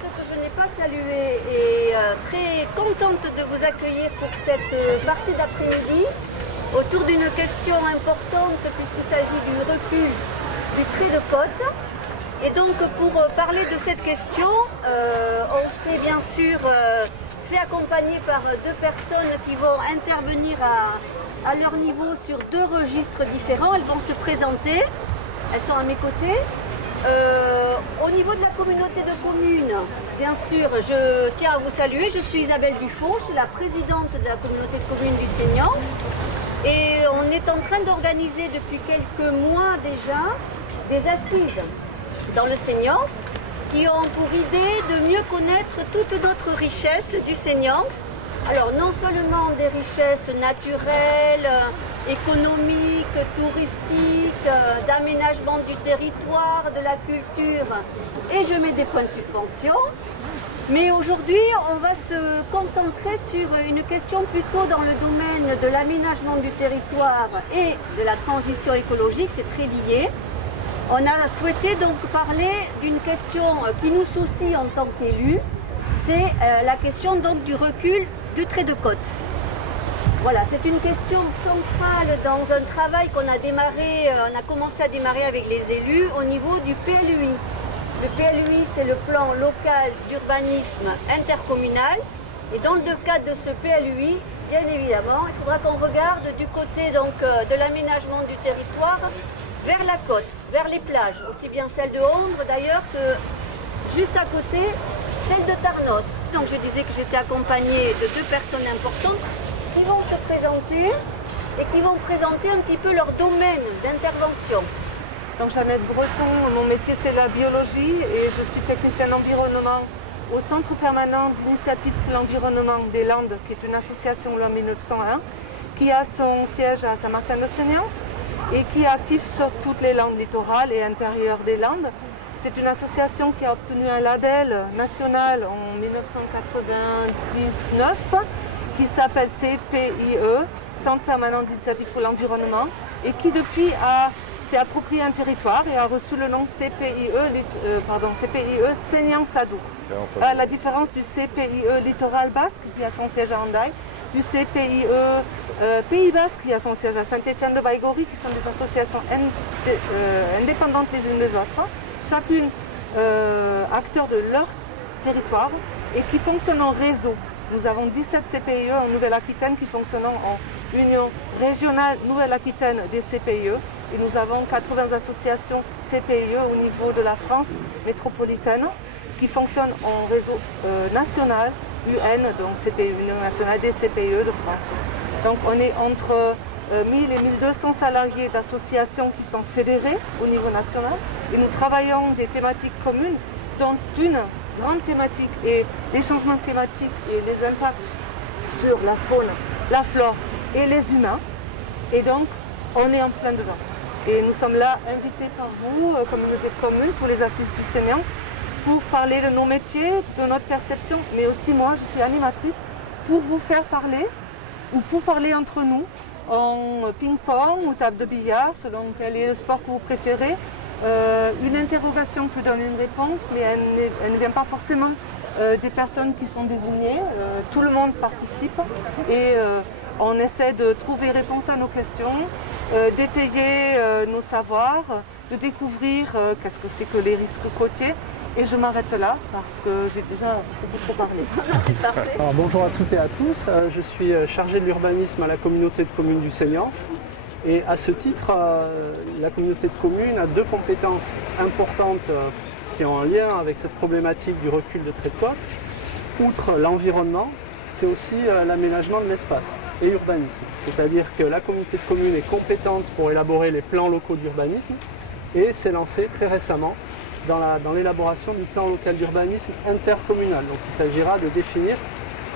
ceux que je n'ai pas salués et très contente de vous accueillir pour cette partie d'après-midi autour d'une question importante puisqu'il s'agit du recul du trait de côte. Et donc pour parler de cette question, on s'est bien sûr fait accompagner par deux personnes qui vont intervenir à leur niveau sur deux registres différents. Elles vont se présenter, elles sont à mes côtés. Au niveau de la communauté de communes, bien sûr, je tiens à vous saluer. Je suis Isabelle Buffon, je suis la présidente de la communauté de communes du Seignanx. Et on est en train d'organiser depuis quelques mois déjà des assises dans le Seignanx qui ont pour idée de mieux connaître toutes notre richesses du Seignanx. Alors non seulement des richesses naturelles, économiques, touristiques, d'aménagement du territoire, de la culture, et je mets des points de suspension. Mais aujourd'hui, on va se concentrer sur une question plutôt dans le domaine de l'aménagement du territoire et de la transition écologique, c'est très lié. On a souhaité donc parler d'une question qui nous soucie en tant qu'élus, c'est la question donc du recul du trait de côte. Voilà, c'est une question centrale dans un travail qu'on a démarré, on a commencé à démarrer avec les élus au niveau du PLUI. Le PLUI, c'est le plan local d'urbanisme intercommunal. Et dans le cadre de ce PLUI, bien évidemment, il faudra qu'on regarde du côté donc, de l'aménagement du territoire vers la côte, vers les plages, aussi bien celle de Hondre d'ailleurs que juste à côté, celle de Tarnos. Donc je disais que j'étais accompagnée de deux personnes importantes qui vont se présenter et qui vont présenter un petit peu leur domaine d'intervention. Donc Jeannette Breton, mon métier c'est la biologie et je suis technicienne environnement au Centre permanent d'initiative pour l'environnement des Landes, qui est une association loi 1901, qui a son siège à Saint-Martin-de-Seignanx et qui est active sur toutes les Landes littorales et intérieures des Landes. C'est une association qui a obtenu un label national en 1999 qui s'appelle CPIE, Centre permanent d'initiative pour l'environnement, et qui depuis s'est approprié un territoire et a reçu le nom CPIE Seignanx-Adour. À la différence du CPIE Littoral Basque qui a son siège à Hendaye, du CPIE Pays Basque qui a son siège à Saint-Étienne-de-Baïgorry, qui sont des associations indépendantes les unes des autres, chacune acteur de leur territoire et qui fonctionnent en réseau. Nous avons 17 CPIE en Nouvelle-Aquitaine qui fonctionnent en Union régionale Nouvelle-Aquitaine des CPIE et nous avons 80 associations CPIE au niveau de la France métropolitaine qui fonctionnent en réseau national UN, donc CPIE, Union nationale des CPIE de France. Donc on est entre 1000 et 1200 salariés d'associations qui sont fédérés au niveau national et nous travaillons des thématiques communes dont une grande thématique est les changements climatiques et les impacts sur la faune, la flore et les humains. Et donc, on est en plein dedans. Et nous sommes là invités par vous, communauté de communes, pour les assises du Seignanx, pour parler de nos métiers, de notre perception, mais aussi moi, je suis animatrice, pour vous faire parler, ou pour parler entre nous, en ping-pong ou table de billard, selon quel est le sport que vous préférez. Une interrogation peut donner une réponse, mais elle ne vient pas forcément des personnes qui sont désignées. Tout le monde participe et on essaie de trouver réponse à nos questions, d'étayer nos savoirs, de découvrir qu'est-ce que c'est que les risques côtiers. Et je m'arrête là parce que j'ai déjà beaucoup trop parlé. C'est parfait. Alors, bonjour à toutes et à tous. Je suis chargé de l'urbanisme à la communauté de communes du Seignanx. Et à ce titre, la communauté de communes a deux compétences importantes qui ont un lien avec cette problématique du recul de trait de côte. Outre l'environnement, c'est aussi l'aménagement de l'espace et l'urbanisme. C'est-à-dire que la communauté de communes est compétente pour élaborer les plans locaux d'urbanisme et s'est lancée très récemment dans l'élaboration du plan local d'urbanisme intercommunal. Donc il s'agira de définir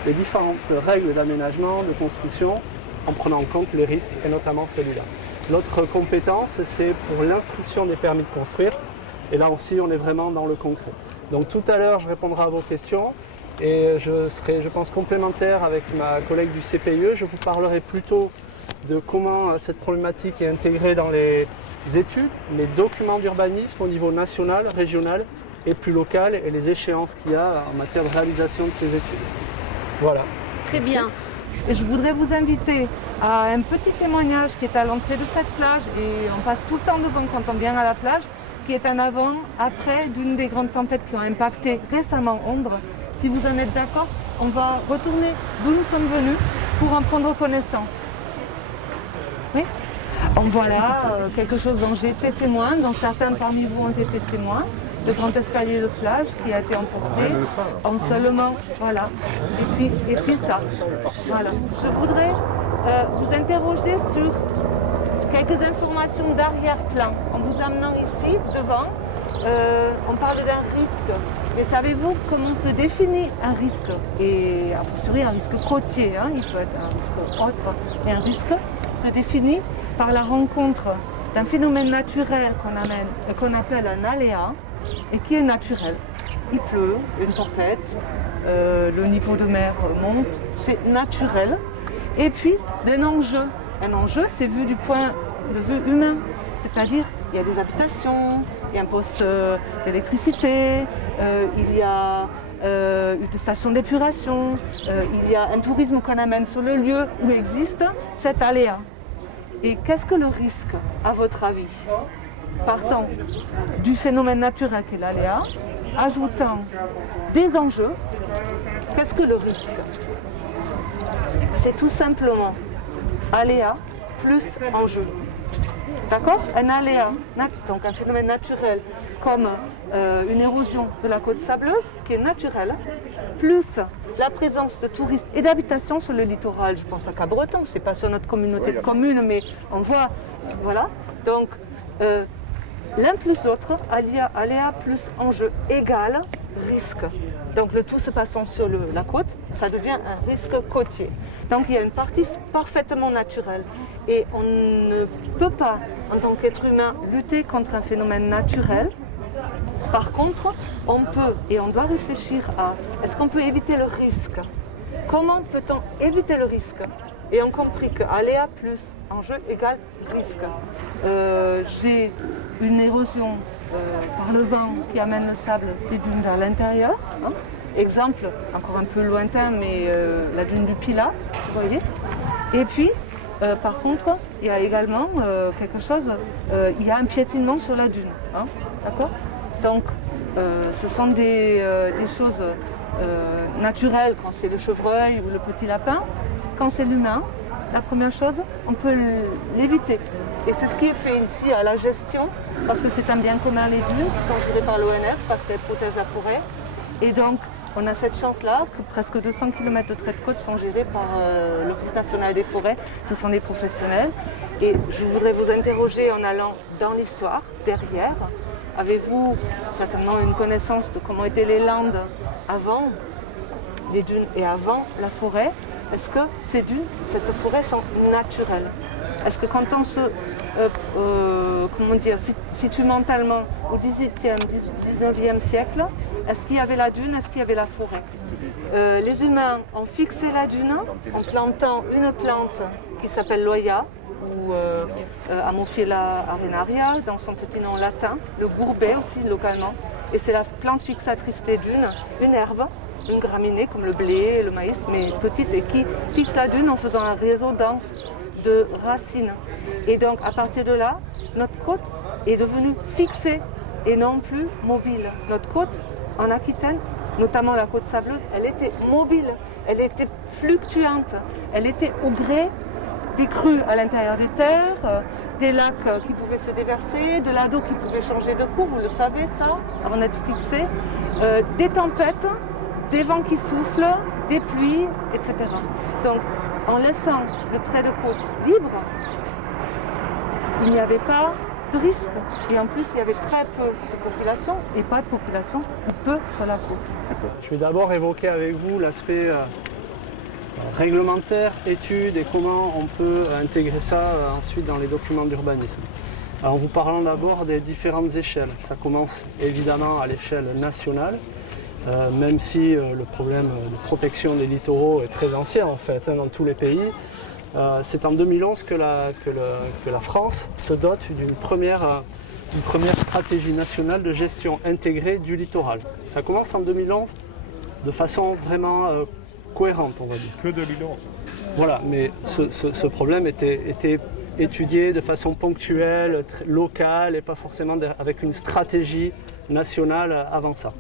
les différentes règles d'aménagement, de construction, en prenant en compte les risques et notamment celui-là. L'autre compétence, c'est pour l'instruction des permis de construire. Et là aussi, on est vraiment dans le concret. Donc tout à l'heure, je répondrai à vos questions et je serai, je pense, complémentaire avec ma collègue du CPIE. Je vous parlerai plutôt de comment cette problématique est intégrée dans les études, les documents d'urbanisme au niveau national, régional est plus local et les échéances qu'il y a en matière de réalisation de ces études. Voilà. Très bien. Et je voudrais vous inviter à un petit témoignage qui est à l'entrée de cette plage, et on passe tout le temps devant quand on vient à la plage, qui est un avant-après d'une des grandes tempêtes qui ont impacté récemment Ondres. Si vous en êtes d'accord, on va retourner d'où nous sommes venus pour en prendre connaissance. Oui ? En voilà quelque chose dont j'ai été témoin, dont certains parmi vous ont été témoins. Le grand escalier de plage qui a été emporté en seulement, voilà. Et puis ça, voilà. Je voudrais vous interroger sur quelques informations d'arrière-plan. En vous amenant ici, devant, on parle d'un risque. Mais savez-vous comment se définit un risque? Et a fortiori un risque côtier, hein, il peut être un risque autre, mais un risque se définit par la rencontre d'un phénomène naturel qu'on appelle un aléa et qui est naturel. Il pleut, une tempête, le niveau de mer monte, c'est naturel. Et puis d'un enjeu. Un enjeu, c'est vu du point de vue humain, c'est-à-dire il y a des habitations, il y a un poste d'électricité, il y a une station d'épuration, il y a un tourisme qu'on amène sur le lieu où existe cet aléa. Et qu'est-ce que le risque, à votre avis? Partant du phénomène naturel qu'est l'aléa, ajoutant des enjeux, qu'est-ce que le risque? C'est tout simplement aléa plus enjeu. D'accord? Un aléa, donc un phénomène naturel comme une érosion de la côte sableuse, qui est naturelle, plus la présence de touristes et d'habitations sur le littoral. Je pense à Cabreton, c'est pas sur notre communauté de communes, mais on voit, voilà. Donc, l'un plus l'autre, aléa plus enjeu égale risque. Donc le tout se passant sur la côte, ça devient un risque côtier. Donc il y a une partie parfaitement naturelle. Et on ne peut pas, en tant qu'être humain, lutter contre un phénomène naturel. Par contre, on peut et on doit réfléchir à est-ce qu'on peut éviter le risque? Comment peut-on éviter le risque? Et on compris que aléa plus enjeu égale risque. J'ai une érosion par le vent qui amène le sable des dunes vers l'intérieur. Hein. Exemple, encore un peu lointain, mais la dune du Pilat, vous voyez. Et puis, par contre, il y a également quelque chose, il y a un piétinement sur la dune. Hein, d'accord? Donc, ce sont des choses naturelles quand c'est le chevreuil ou le petit lapin. Quand c'est l'humain, la première chose, on peut l'éviter. Et c'est ce qui est fait ici à la gestion, parce que c'est un bien commun les dunes qui sont gérées par l'ONF, parce qu'elles protègent la forêt. Et donc, on a cette chance-là que presque 200 km de traits de côte sont gérés par l'Office national des forêts. Ce sont des professionnels. Et je voudrais vous interroger en allant dans l'histoire, derrière. Avez-vous certainement une connaissance de comment étaient les landes avant les dunes et avant la forêt? Est-ce que ces dunes, cette forêt sont naturelles? Est-ce que quand on se situe mentalement au 18e, 19e siècle, est-ce qu'il y avait la dune, est-ce qu'il y avait la forêt? Les humains ont fixé la dune en plantant une plante qui s'appelle l'oya, ou Ammophila arenaria, dans son petit nom latin, le gourbet aussi localement. Et c'est la plante fixatrice des dunes, une herbe, une graminée comme le blé, le maïs, mais petite, et qui fixe la dune en faisant un réseau dense de racines. Et donc à partir de là, notre côte est devenue fixée et non plus mobile. Notre côte en Aquitaine, notamment la côte sableuse, elle était mobile, elle était fluctuante, elle était au gré des crues à l'intérieur des terres, des lacs qui pouvaient se déverser, de l'eau qui pouvait changer de cours, vous le savez ça, avant d'être fixé, des tempêtes, des vents qui soufflent, des pluies, etc. Donc en laissant le trait de côte libre, il n'y avait pas de risque. Et en plus, il y avait très peu de population et pas de population ou peu sur la côte. Je vais d'abord évoquer avec vous l'aspect réglementaire, études et comment on peut intégrer ça ensuite dans les documents d'urbanisme. En vous parlant d'abord des différentes échelles. Ça commence évidemment à l'échelle nationale, même si le problème de protection des littoraux est très ancien en fait dans tous les pays. C'est en 2011 que la France se dote d'une première une première stratégie nationale de gestion intégrée du littoral. Ça commence en 2011 de façon vraiment cohérente, on va dire. Que 2011. Voilà, mais ce problème était étudié de façon ponctuelle, locale et pas forcément avec une stratégie nationale avant ça.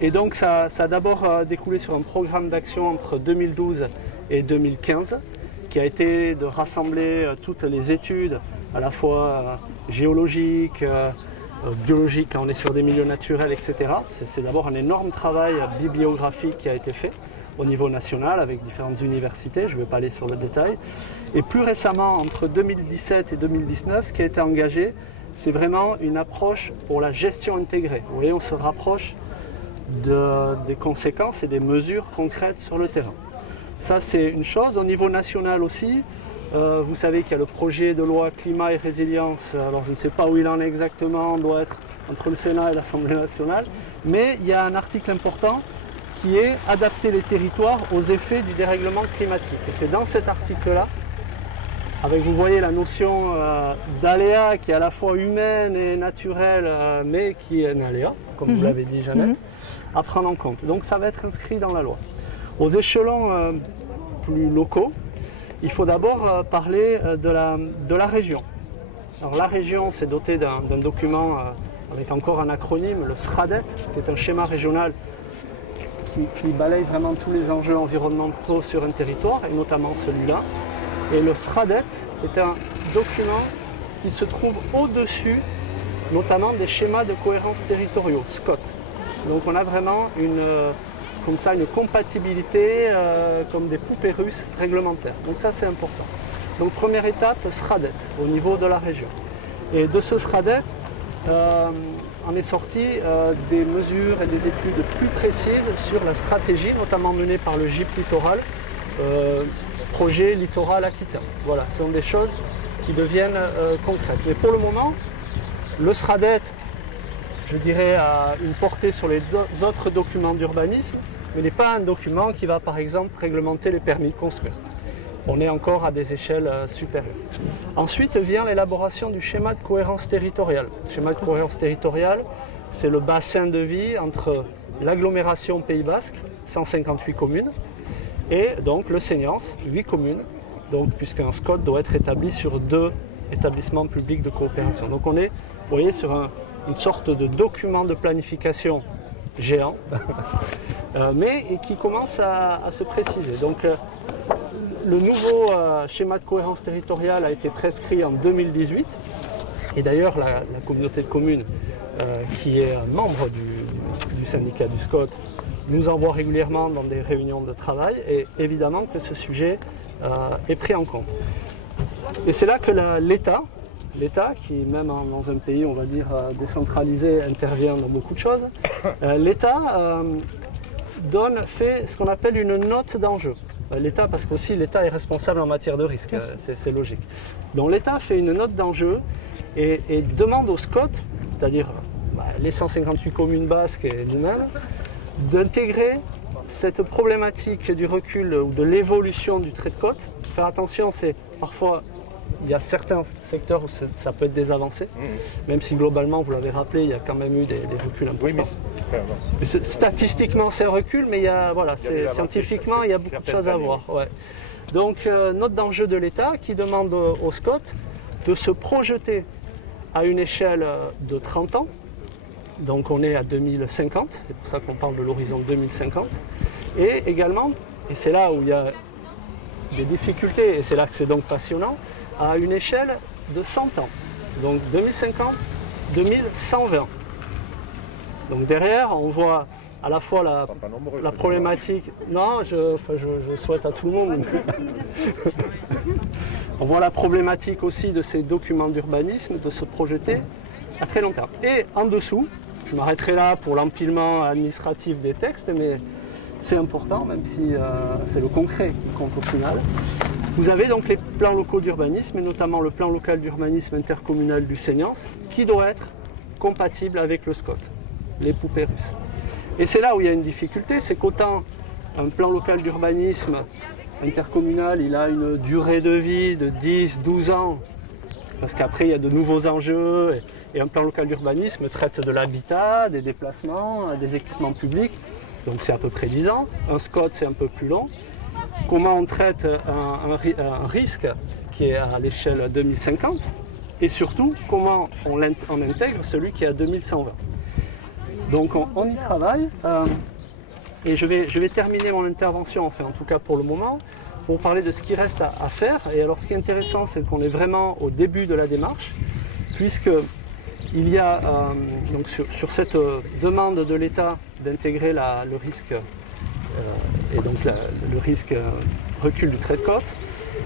Et donc ça a d'abord découlé sur un programme d'action entre 2012 et 2015 qui a été de rassembler toutes les études à la fois géologiques, biologiques quand on est sur des milieux naturels, etc. C'est d'abord un énorme travail bibliographique qui a été fait au niveau national avec différentes universités, je ne vais pas aller sur le détail. Et plus récemment, entre 2017 et 2019, ce qui a été engagé, c'est vraiment une approche pour la gestion intégrée. Vous voyez, on se rapproche des conséquences et des mesures concrètes sur le terrain. Ça, c'est une chose. Au niveau national aussi, vous savez qu'il y a le projet de loi climat et résilience. Alors, je ne sais pas où il en est exactement, on doit être entre le Sénat et l'Assemblée nationale. Mais il y a un article important qui est adapter les territoires aux effets du dérèglement climatique. Et c'est dans cet article-là, avec, vous voyez, la notion d'aléa qui est à la fois humaine et naturelle, mais qui est un aléa, comme vous l'avez dit, Jeannette, à prendre en compte. Donc ça va être inscrit dans la loi. Aux échelons plus locaux, il faut d'abord parler de la région. Alors la région s'est dotée d'un document avec encore un acronyme, le SRADET, qui est un schéma régional qui balaye vraiment tous les enjeux environnementaux sur un territoire, et notamment celui-là. Et le SRADET est un document qui se trouve au-dessus, notamment des schémas de cohérence territoriaux, SCOT. Donc on a vraiment une compatibilité comme des poupées russes réglementaires. Donc ça c'est important. Donc première étape, SRADET au niveau de la région. Et de ce SRADET, en est sorti des mesures et des études plus précises sur la stratégie, notamment menée par le GIP Littoral, projet littoral aquitain. Voilà, ce sont des choses qui deviennent concrètes. Mais pour le moment, le SRADET, je dirais, a une portée sur les autres documents d'urbanisme, mais n'est pas un document qui va, par exemple, réglementer les permis de construire. On est encore à des échelles supérieures. Ensuite vient l'élaboration du schéma de cohérence territoriale. Le schéma de cohérence territoriale, c'est le bassin de vie entre l'agglomération Pays Basque, 158 communes, et donc le Seignance, 8 communes, donc, puisqu'un SCOT doit être établi sur 2 établissements publics de coopération. Donc on est, vous voyez, sur une sorte de document de planification géant, mais qui commence à se préciser. Donc le nouveau schéma de cohérence territoriale a été prescrit en 2018, et d'ailleurs la communauté de communes, qui est un membre du syndicat du SCOT, nous envoie régulièrement dans des réunions de travail, et évidemment que ce sujet est pris en compte. Et c'est là que l'État, qui même dans un pays, on va dire, décentralisé, intervient dans beaucoup de choses, l'État fait ce qu'on appelle une note d'enjeu. L'État, parce qu'aussi l'État est responsable en matière de risque, c'est logique. Donc l'État fait une note d'enjeu et demande au SCOT, c'est-à-dire les 158 communes basques et nous-mêmes, d'intégrer cette problématique du recul ou de l'évolution du trait de côte. Faire attention, c'est parfois, il y a certains secteurs où ça peut être des avancées, même si globalement, vous l'avez rappelé, il y a quand même eu des reculs importants. Oui, mais statistiquement, c'est un recul, mais scientifiquement, il y a beaucoup de choses à voir. Ouais. Donc, note d'enjeu de l'État qui demande au SCOT de se projeter à une échelle de 30 ans. Donc, on est à 2050, c'est pour ça qu'on parle de l'horizon 2050. Et également, et c'est là où il y a des difficultés, et c'est là que c'est donc passionnant, à une échelle de 100 ans. Donc 2050, 2120. Donc derrière, on voit à la fois la problématique... Non, je souhaite à tout le monde. On voit la problématique aussi de ces documents d'urbanisme, de se projeter à très long terme. Et en dessous, je m'arrêterai là pour l'empilement administratif des textes, mais c'est important, même si c'est le concret qui compte au final. Vous avez donc les plans locaux d'urbanisme, et notamment le plan local d'urbanisme intercommunal du Seignance, qui doit être compatible avec le SCOT, les poupées russes. Et c'est là où il y a une difficulté, c'est qu'autant un plan local d'urbanisme intercommunal, il a une durée de vie de 10, 12 ans, parce qu'après il y a de nouveaux enjeux et un plan local d'urbanisme traite de l'habitat, des déplacements, des équipements publics, donc c'est à peu près 10 ans. Un SCOT c'est un peu plus long. Comment on traite un risque qui est à l'échelle 2050 et surtout comment on intègre celui qui est à 2120. Donc on y travaille et je vais terminer mon intervention, enfin en tout cas pour le moment, pour parler de ce qui reste à faire. Et alors ce qui est intéressant, c'est qu'on est vraiment au début de la démarche, puisqu'il y a donc sur cette demande de l'État d'intégrer le risque et donc le risque recul du trait de côte,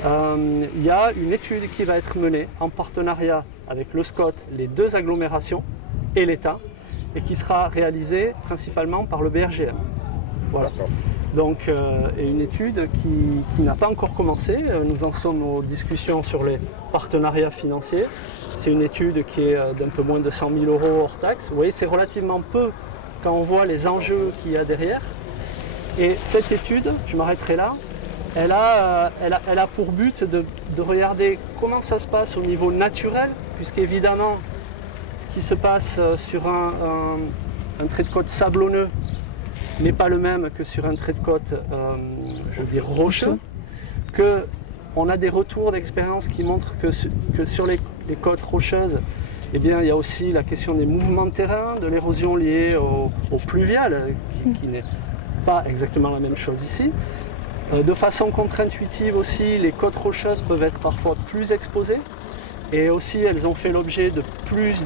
il y a une étude qui va être menée en partenariat avec le SCOT, les deux agglomérations et l'État, et qui sera réalisée principalement par le BRGM. Voilà. Donc, et une étude qui n'a pas encore commencé. Nous en sommes aux discussions sur les partenariats financiers. C'est une étude qui est d'un peu moins de 100 000 € hors taxe. Vous voyez, c'est relativement peu quand on voit les enjeux qu'il y a derrière. Et cette étude, je m'arrêterai là, elle a pour but de regarder comment ça se passe au niveau naturel, puisqu'évidemment, ce qui se passe sur un trait de côte sablonneux n'est pas le même que sur un trait de côte, je veux dire, rocheux, qu'on a des retours d'expérience qui montrent que sur les côtes rocheuses, eh bien, il y a aussi la question des mouvements de terrain, de l'érosion liée au pluvial, qui n'est pas exactement la même chose ici. De façon contre-intuitive aussi, les côtes rocheuses peuvent être parfois plus exposées, et aussi elles ont fait l'objet de plus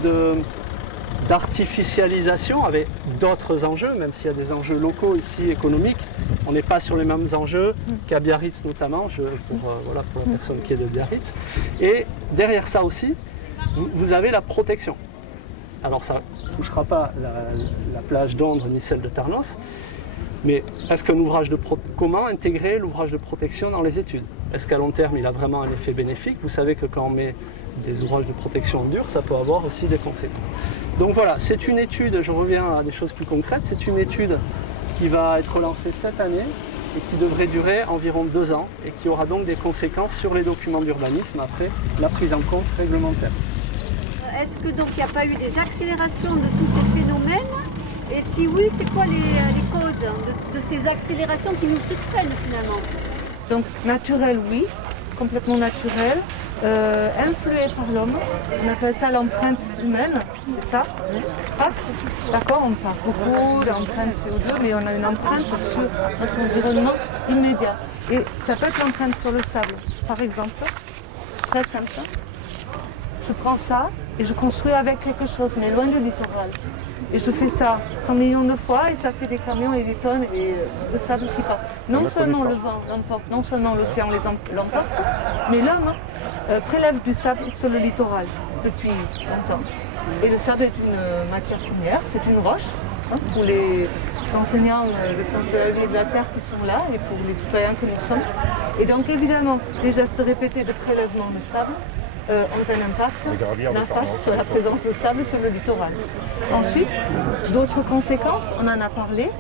d'artificialisation avec d'autres enjeux, même s'il y a des enjeux locaux ici économiques. On n'est pas sur les mêmes enjeux qu'à Biarritz notamment, pour la personne qui est de Biarritz. Et derrière ça aussi, vous avez la protection. Alors ça ne touchera pas la plage d'Ondres ni celle de Tarnos, mais est-ce qu'un ouvrage comment intégrer l'ouvrage de protection dans les études? Est-ce qu'à long terme il a vraiment un effet bénéfique? Vous savez que quand on met des ouvrages de protection durs, ça peut avoir aussi des conséquences. Donc voilà, c'est une étude, je reviens à des choses plus concrètes, c'est une étude qui va être lancée cette année et qui devrait durer environ 2 ans et qui aura donc des conséquences sur les documents d'urbanisme après la prise en compte réglementaire. Est-ce que donc il n'y a pas eu des accélérations de tous ces phénomènes? Et si oui, c'est quoi les causes de ces accélérations qui nous surprennent finalement? Donc naturel, oui, complètement naturel. Influé par l'homme, on appelle ça l'empreinte humaine, c'est ça? D'accord, on parle beaucoup d'empreinte CO2, mais on a une empreinte sur notre environnement immédiat. Et ça peut être l'empreinte sur le sable, par exemple, très simple. Je prends ça et je construis avec quelque chose, mais loin du littoral. Et je fais ça 100 millions de fois et ça fait des camions et des tonnes et le sable qui part. Non seulement le vent l'emporte, non seulement l'océan l'emporte, mais l'homme prélève du sable sur le littoral depuis longtemps. Et le sable est une matière première, c'est une roche, pour les enseignants de sciences de la vie et de la terre qui sont là et pour les citoyens que nous sommes. Et donc évidemment, les gestes répétés de prélèvement de sable ont un impact néfaste sur la présence de sable sur le littoral. Ensuite, d'autres conséquences, on en a parlé.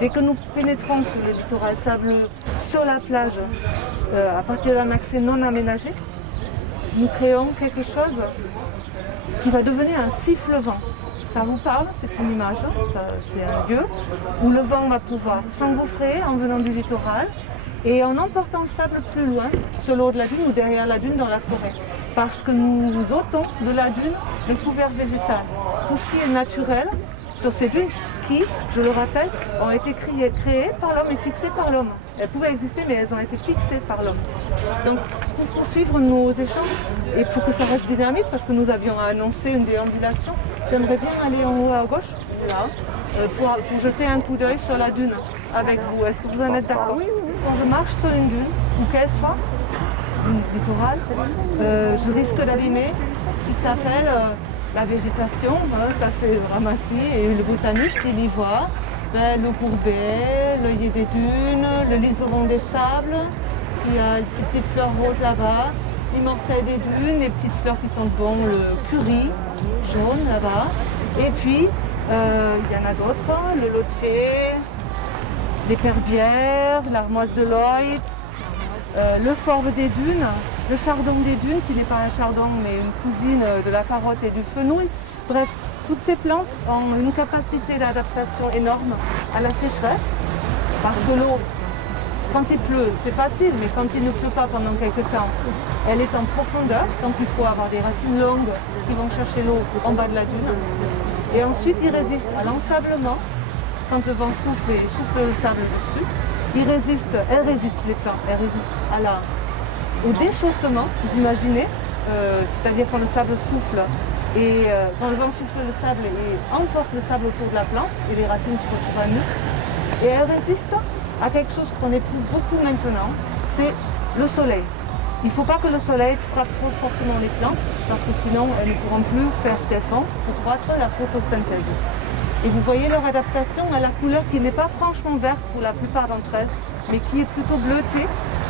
Dès que nous pénétrons sur le littoral sableux, sur la plage, à partir d'un accès non aménagé, nous créons quelque chose qui va devenir un siffle-vent. Ça vous parle, c'est une image, c'est un lieu où le vent va pouvoir s'engouffrer en venant du littoral et en emportant le sable plus loin, sur le haut de la dune ou derrière la dune dans la forêt. Parce que nous ôtons de la dune le couvert végétal. Tout ce qui est naturel sur ces dunes qui, je le rappelle, ont été créées par l'homme et fixées par l'homme. Elles pouvaient exister, mais elles ont été fixées par l'homme. Donc, pour poursuivre nos échanges et pour que ça reste dynamique, parce que nous avions annoncé une déambulation, j'aimerais bien aller en haut à gauche, là, pour jeter un coup d'œil sur la dune avec vous. Est-ce que vous en êtes d'accord? Oui. Quand je marche sur une dune, ou qu'elle soit, une littorale, je risque d'abîmer ce qui s'appelle la végétation. Ça c'est ramassis et le botaniste il y voit le courbet, l'œillet des dunes, le liseron des sables, il y a ces petites fleurs roses là-bas, l'immortel des dunes, les petites fleurs qui sentent bon, le curry jaune là-bas, et puis il y en a d'autres, le lotier, l'épervière, l'armoise de Lloyd, le forbe des dunes, le chardon des dunes, qui n'est pas un chardon mais une cousine de la carotte et du fenouil. Bref, toutes ces plantes ont une capacité d'adaptation énorme à la sécheresse, parce que l'eau, quand il pleut, c'est facile, mais quand il ne pleut pas pendant quelques temps, elle est en profondeur, donc il faut avoir des racines longues qui vont chercher l'eau en bas de la dune. Et ensuite, il résiste à l'ensablement. Quand le vent souffle et souffle le sable dessus, elle résiste, les plantes, elles résistent au déchaussement, vous imaginez, c'est-à-dire quand le sable souffle et quand le vent souffle le sable et emporte le sable autour de la plante et les racines se retrouvent à nu. Et elle résiste à quelque chose qu'on éprouve beaucoup maintenant, c'est le soleil. Il ne faut pas que le soleil frappe trop fortement les plantes, parce que sinon elles ne pourront plus faire ce qu'elles font pour croître la photosynthèse. Et vous voyez leur adaptation à la couleur qui n'est pas franchement verte pour la plupart d'entre elles, mais qui est plutôt bleutée,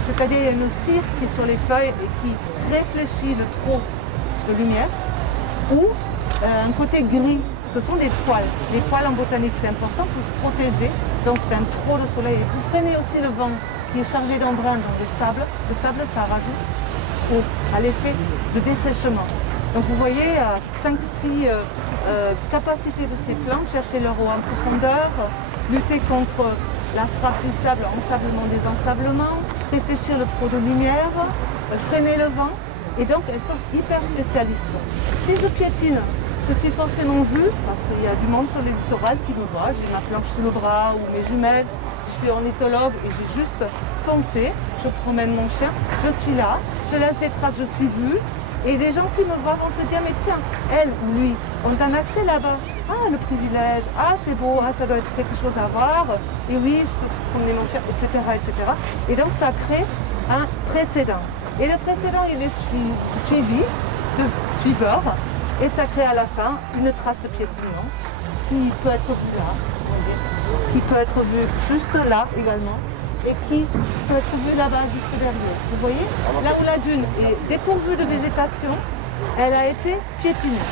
c'est-à-dire il y a une cire qui est sur les feuilles et qui réfléchit le trop de lumière, ou un côté gris. Ce sont des poils. Les poils en botanique, c'est important pour se protéger donc d'un trop de soleil. Et vous freinez aussi le vent qui est chargé d'embrun dans le sable. Le sable, ça rajoute à l'effet de dessèchement. Donc vous voyez 5-6 capacités de ces plantes, chercher leur eau en profondeur, lutter contre la frappe du sable, ensablement des ensablements, réfléchir le trop de lumière, freiner le vent. Et donc elles sont hyper spécialistes. Si je piétine, je suis forcément vue, parce qu'il y a du monde sur le littoral qui me voit, j'ai ma planche sous le bras ou mes jumelles. Si je suis ornithologue et j'ai juste foncé, je promène mon chien, je suis là, je laisse des traces, je suis vue. Et des gens qui me voient vont se dire, mais tiens, elle ou lui ont un accès là-bas. Ah, le privilège, ah, c'est beau, ah, ça doit être quelque chose à voir. Et oui, je peux promener mon chien, etc., etc. Et donc, ça crée un précédent. Et le précédent, il est suivi de suiveurs. Et ça crée à la fin une trace de piétinement qui peut être vue là, qui peut être vue juste là également. Et qui peut être vue là-bas, juste derrière. Vous voyez, là où la dune est dépourvue de végétation, elle a été piétinée.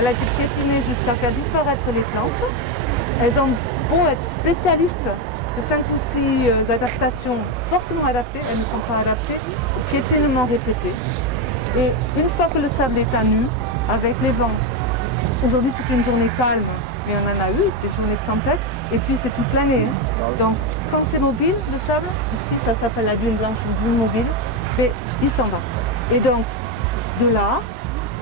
Elle a été piétinée jusqu'à faire disparaître les plantes. Elles ont beau être spécialistes de 5 ou 6 adaptations fortement adaptées, elles ne sont pas adaptées au piétinement répété. Et une fois que le sable est à nu, avec les vents, aujourd'hui c'est une journée calme, mais on en a eu des journées de tempête, et puis c'est toute l'année. Donc, quand c'est mobile, le sable, ici ça s'appelle la dune blanche ou dune mobile, et il s'en va. Et donc, de là,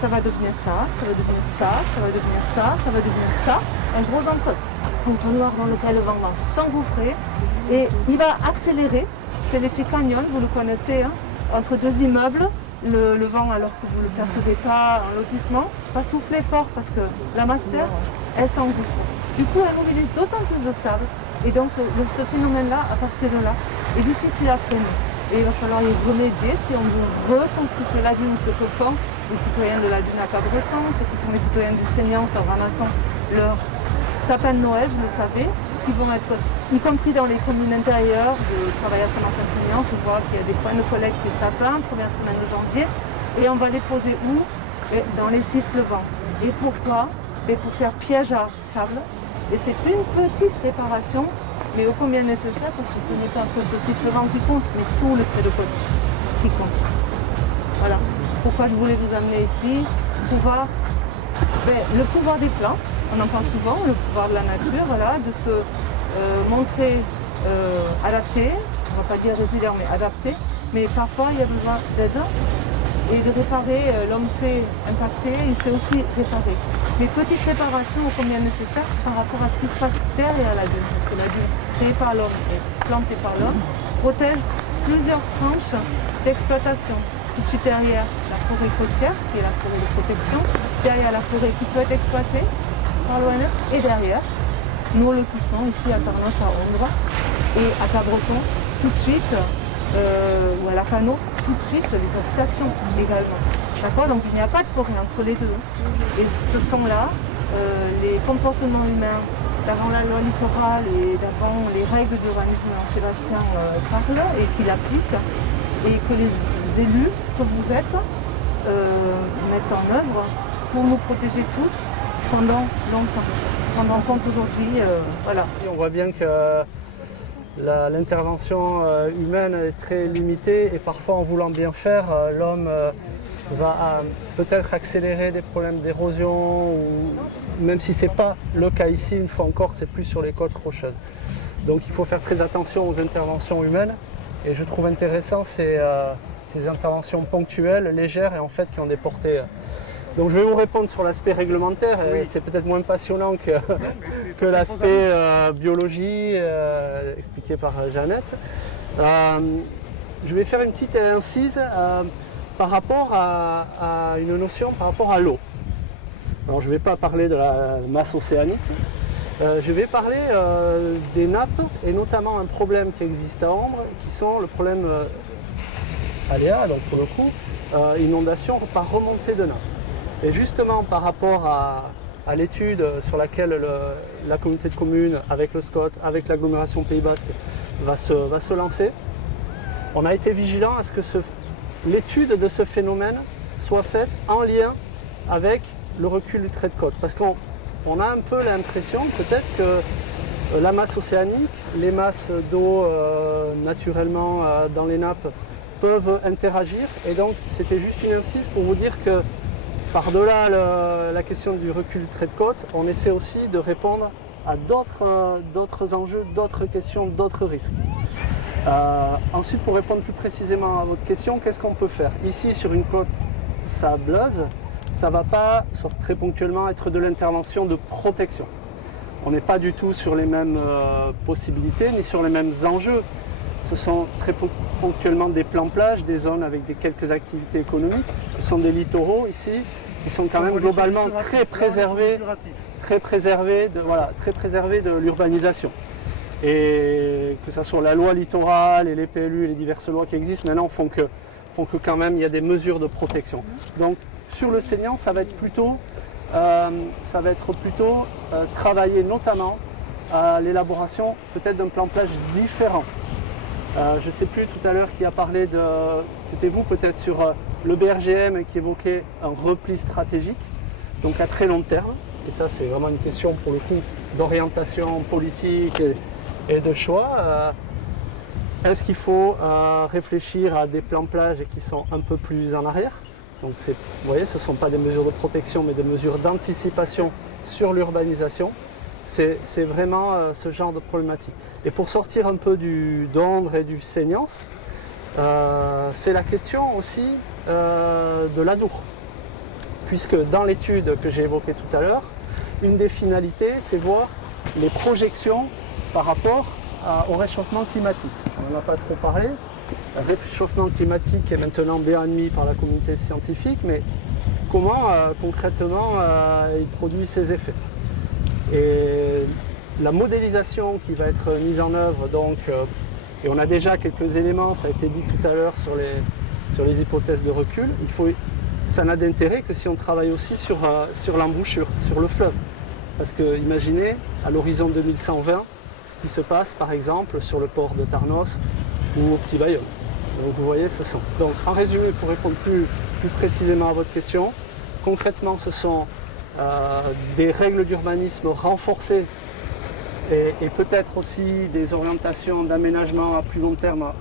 ça va devenir ça, ça va devenir ça, ça va devenir ça, ça va devenir ça, un gros entonnoir dans lequel le vent va s'engouffrer, et il va accélérer, c'est l'effet canyon, vous le connaissez, hein, entre deux immeubles, le vent, alors que vous ne le percevez pas en lotissement, va souffler fort parce que la masse d'air, elle s'engouffre. Du coup, elle mobilise d'autant plus de sable. Et donc, ce phénomène-là, à partir de là, est difficile à freiner. Et il va falloir y remédier si on veut reconstituer la dune, ce que font les citoyens de la dune à Cabreton, ce que font les citoyens du Seignance en ramassant leur sapin de Noël, vous le savez, qui vont être, y compris dans les communes intérieures. Je travaille à Saint-Martin-de-Seignance, je vois qu'il y a des points de collecte des sapins, première semaine de janvier, et on va les poser où? Dans les sifflevents. Et pourquoi? Pour faire piège à sable. Et c'est une petite réparation, mais ô combien nécessaire, parce que ce n'est pas que ce sifflement qui compte, mais tout le trait de côte qui compte. Voilà. Pourquoi je voulais vous amener ici? Le pouvoir des plantes, on en parle souvent, le pouvoir de la nature, voilà, de se montrer adapté, on ne va pas dire résilient, mais adapté, mais parfois il y a besoin d'aide. Et de réparer, l'homme s'est impacté, il s'est aussi réparé. Mais petite réparation ô combien nécessaire par rapport à ce qui se passe derrière la dune, parce que la dune créée par l'homme et plantée par l'homme protège plusieurs tranches d'exploitation. Tout de suite derrière la forêt côtière, qui est la forêt de protection, derrière la forêt qui peut être exploitée par l'ONF, et derrière nos lotissements ici à Tarnos, à Ondra, et à Cabreton, tout de suite, ou à la Cano, tout de suite les habitations également. D'accord? Donc il n'y a pas de forêt entre les deux. Et ce sont là les comportements humains d'avant la loi littorale et d'avant les règles d'urbanisme dont Sébastien parle et qu'il applique, et que les élus que vous êtes mettent en œuvre pour nous protéger tous pendant longtemps. Prendre en compte aujourd'hui, voilà. On voit bien que l'intervention humaine est très limitée et parfois en voulant bien faire, l'homme va peut-être accélérer des problèmes d'érosion, ou même si ce n'est pas le cas ici, une fois encore, c'est plus sur les côtes rocheuses. Donc il faut faire très attention aux interventions humaines et je trouve intéressant ces interventions ponctuelles, légères et en fait qui ont des portées. Donc je vais vous répondre sur l'aspect réglementaire, oui. C'est peut-être moins passionnant que l'aspect biologie expliqué par Jeannette. Je vais faire une petite incise par rapport à une notion par rapport à l'eau. Alors je ne vais pas parler de la masse océanique, je vais parler des nappes et notamment un problème qui existe à Ambre, qui sont le problème aléa, donc pour le coup, inondation par remontée de nappe. Et justement par rapport à l'étude sur laquelle la communauté de communes, avec le SCOT, avec l'agglomération Pays Basque, va se lancer, on a été vigilant à ce que l'étude de ce phénomène soit faite en lien avec le recul du trait de côte. Parce qu'on a un peu l'impression peut-être que la masse océanique, les masses d'eau naturellement dans les nappes peuvent interagir. Et donc c'était juste une incise pour vous dire que par-delà la question du recul du trait de côte, on essaie aussi de répondre à d'autres enjeux, d'autres questions, d'autres risques. Ensuite, pour répondre plus précisément à votre question, qu'est-ce qu'on peut faire? Ici, sur une côte sableuse, ça ne va pas, sauf très ponctuellement, être de l'intervention de protection. On n'est pas du tout sur les mêmes possibilités, ni sur les mêmes enjeux. Ce sont très ponctuellement des plans plage, des zones avec quelques activités économiques. Ce sont des littoraux ici, qui sont quand même globalement très préservés de l'urbanisation. Et que ce soit la loi littorale et les PLU et les diverses lois qui existent maintenant font que quand même il y a des mesures de protection. Donc sur le Seignan, ça va être plutôt travailler notamment à l'élaboration peut-être d'un plan plage différent. Je ne sais plus tout à l'heure qui a parlé de, c'était vous peut-être sur le BRGM qui évoquait un repli stratégique, donc à très long terme. Et ça c'est vraiment une question pour le coup d'orientation politique et de choix. Est-ce qu'il faut réfléchir à des plans plage qui sont un peu plus en arrière? Donc vous voyez, ce ne sont pas des mesures de protection mais des mesures d'anticipation sur l'urbanisation. C'est vraiment ce genre de problématique. Et pour sortir un peu d'Ambre et du Seignan, c'est la question aussi de l'Adour. Puisque dans l'étude que j'ai évoquée tout à l'heure, une des finalités, c'est voir les projections par rapport au réchauffement climatique. On n'en a pas trop parlé. Le réchauffement climatique est maintenant bien admis par la communauté scientifique, mais comment concrètement il produit ses effets? Et la modélisation qui va être mise en œuvre, donc, et on a déjà quelques éléments, ça a été dit tout à l'heure sur les hypothèses de recul, ça n'a d'intérêt que si on travaille aussi sur l'embouchure, sur le fleuve. Parce que imaginez, à l'horizon 2120, ce qui se passe par exemple sur le port de Tarnos ou au Petit Bayonne. Donc vous voyez, donc en résumé, pour répondre plus précisément à votre question, concrètement ce sont des règles d'urbanisme renforcées et peut-être aussi des orientations d'aménagement à plus long terme,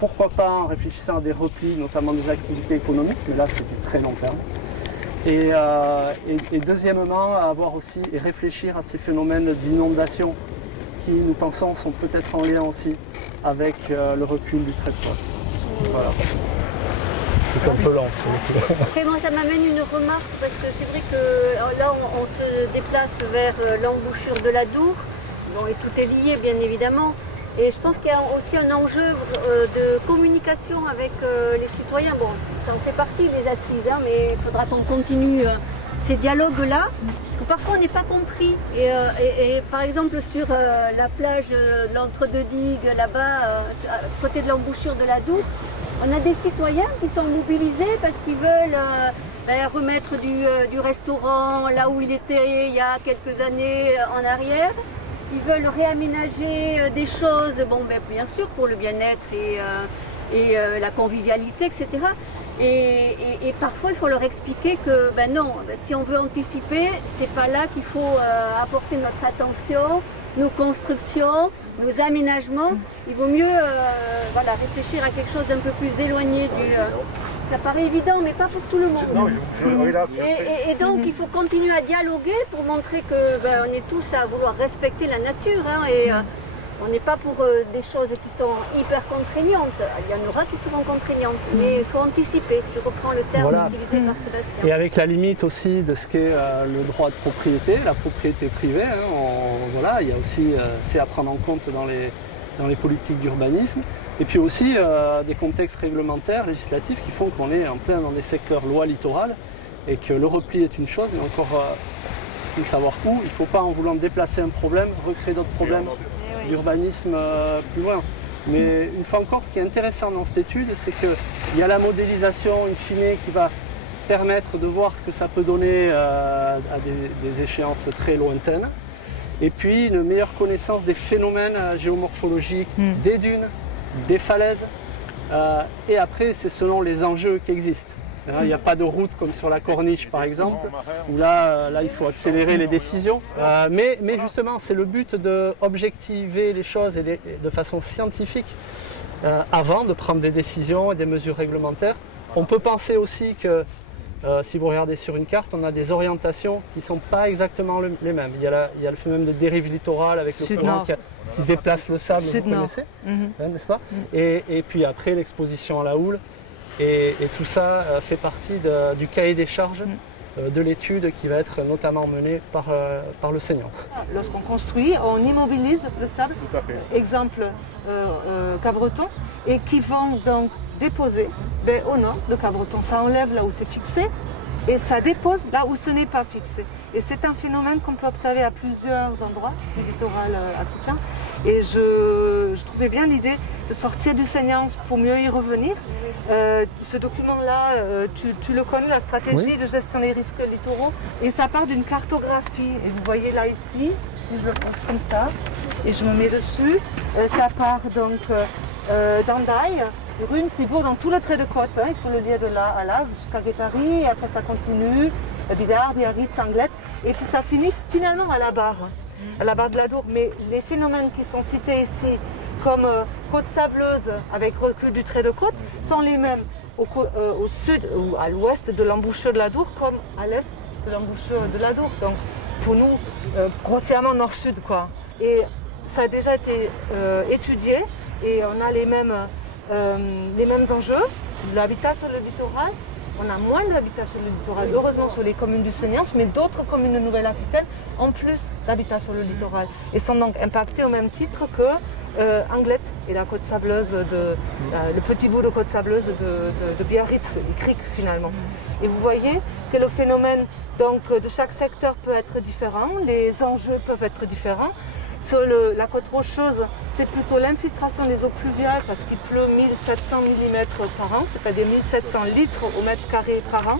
pourquoi pas en réfléchissant à des replis, notamment des activités économiques, mais là c'est du très long terme. Et deuxièmement, avoir aussi et réfléchir à ces phénomènes d'inondation qui, nous pensons, sont peut-être en lien aussi avec le recul du trait de côte. Voilà. C'est un peu lent. Après, moi, ça m'amène une remarque parce que c'est vrai que là, on se déplace vers l'embouchure de l'Adour. Bon, et tout est lié, bien évidemment. Et je pense qu'il y a aussi un enjeu de communication avec les citoyens. Bon, ça en fait partie, les assises, hein, mais il faudra qu'on continue ces dialogues-là, parce que parfois on n'est pas compris. Et par exemple, sur la plage de l'Entre-deux-Digues, là-bas, à côté de l'embouchure de l'Adour, on a des citoyens qui sont mobilisés parce qu'ils veulent remettre du restaurant là où il était il y a quelques années en arrière. Ils veulent réaménager des choses, bon, bien sûr pour le bien-être et la convivialité, etc. Et parfois, il faut leur expliquer que ben non, si on veut anticiper, c'est pas là qu'il faut apporter notre attention, nos constructions, nos aménagements. Il vaut mieux voilà, réfléchir à quelque chose d'un peu plus éloigné du... ça paraît évident, mais pas pour tout le monde. Et donc, il faut continuer à dialoguer pour montrer que ben, on est tous à vouloir respecter la nature. Hein, on n'est pas pour des choses qui sont hyper contraignantes. Il y en aura qui seront contraignantes, mais il faut anticiper. Je reprends le terme utilisé par Sébastien. Et avec la limite aussi de ce qu'est le droit de propriété, la propriété privée, voilà, il y a aussi, c'est à prendre en compte dans les politiques d'urbanisme. Et puis aussi des contextes réglementaires, législatifs qui font qu'on est en plein dans des secteurs loi littorale et que le repli est une chose, mais encore faut-il savoir où. Il ne faut pas, en voulant déplacer un problème, recréer d'autres problèmes d'urbanisme plus loin. Mais une fois encore, ce qui est intéressant dans cette étude, c'est qu'il y a la modélisation in fine qui va permettre de voir ce que ça peut donner à des échéances très lointaines. Et puis une meilleure connaissance des phénomènes géomorphologiques, des dunes, des falaises. Et après, c'est selon les enjeux qui existent. Il n'y a pas de route comme sur la Corniche par exemple, où là il faut accélérer les décisions. Mais justement, c'est le but d'objectiver les choses et de façon scientifique avant de prendre des décisions et des mesures réglementaires. On peut penser aussi que si vous regardez sur une carte, on a des orientations qui ne sont pas exactement les mêmes. Il y a le phénomène de dérive littorale avec le courant qui déplace le sable, vous connaissez, n'est-ce pas? Et puis après, l'exposition à la houle. Et tout ça fait partie du cahier des charges de l'étude qui va être notamment menée par le Seniance. Lorsqu'on construit, on immobilise le sable, exemple Cabreton, et qui vont donc déposer au nord de Cabreton. Ça enlève là où c'est fixé et ça dépose là où ce n'est pas fixé. Et c'est un phénomène qu'on peut observer à plusieurs endroits du littoral africain. Et je trouvais bien l'idée de sortir du Seniance pour mieux y revenir. Ce document-là, tu le connais, la stratégie de gestion des risques littoraux. Et ça part d'une cartographie. Et vous voyez là ici, si je le pose comme ça, et je me mets dessus, ça part donc d'Andaï, Rune, Cibourg, dans tout le trait de côte. Il faut le lire de là à là, jusqu'à Guétari, et après ça continue, Bidart, Biarritz, Sanglette, et puis ça finit finalement à la barre de l'Adour. Mais les phénomènes qui sont cités ici, comme côte sableuse avec recul du trait de côte, sont les mêmes au sud ou à l'ouest de l'embouchure de l'Adour comme à l'est de l'embouchure de l'Adour. Donc pour nous, grossièrement nord-sud, quoi. Et ça a déjà été étudié et on a les mêmes enjeux. L'habitat sur le littoral, on a moins d'habitat sur le littoral, heureusement sur les communes du Seniance, mais d'autres communes de Nouvelle-Aquitaine ont plus d'habitat sur le littoral et sont donc impactées au même titre que Anglette et la côte sableuse, le petit bout de côte sableuse de Biarritz, et Cric finalement. Et vous voyez que le phénomène donc, de chaque secteur peut être différent, les enjeux peuvent être différents. Sur la côte rocheuse, c'est plutôt l'infiltration des eaux pluviales parce qu'il pleut 1700 mm par an, c'est-à-dire 1700 litres au mètre carré par an.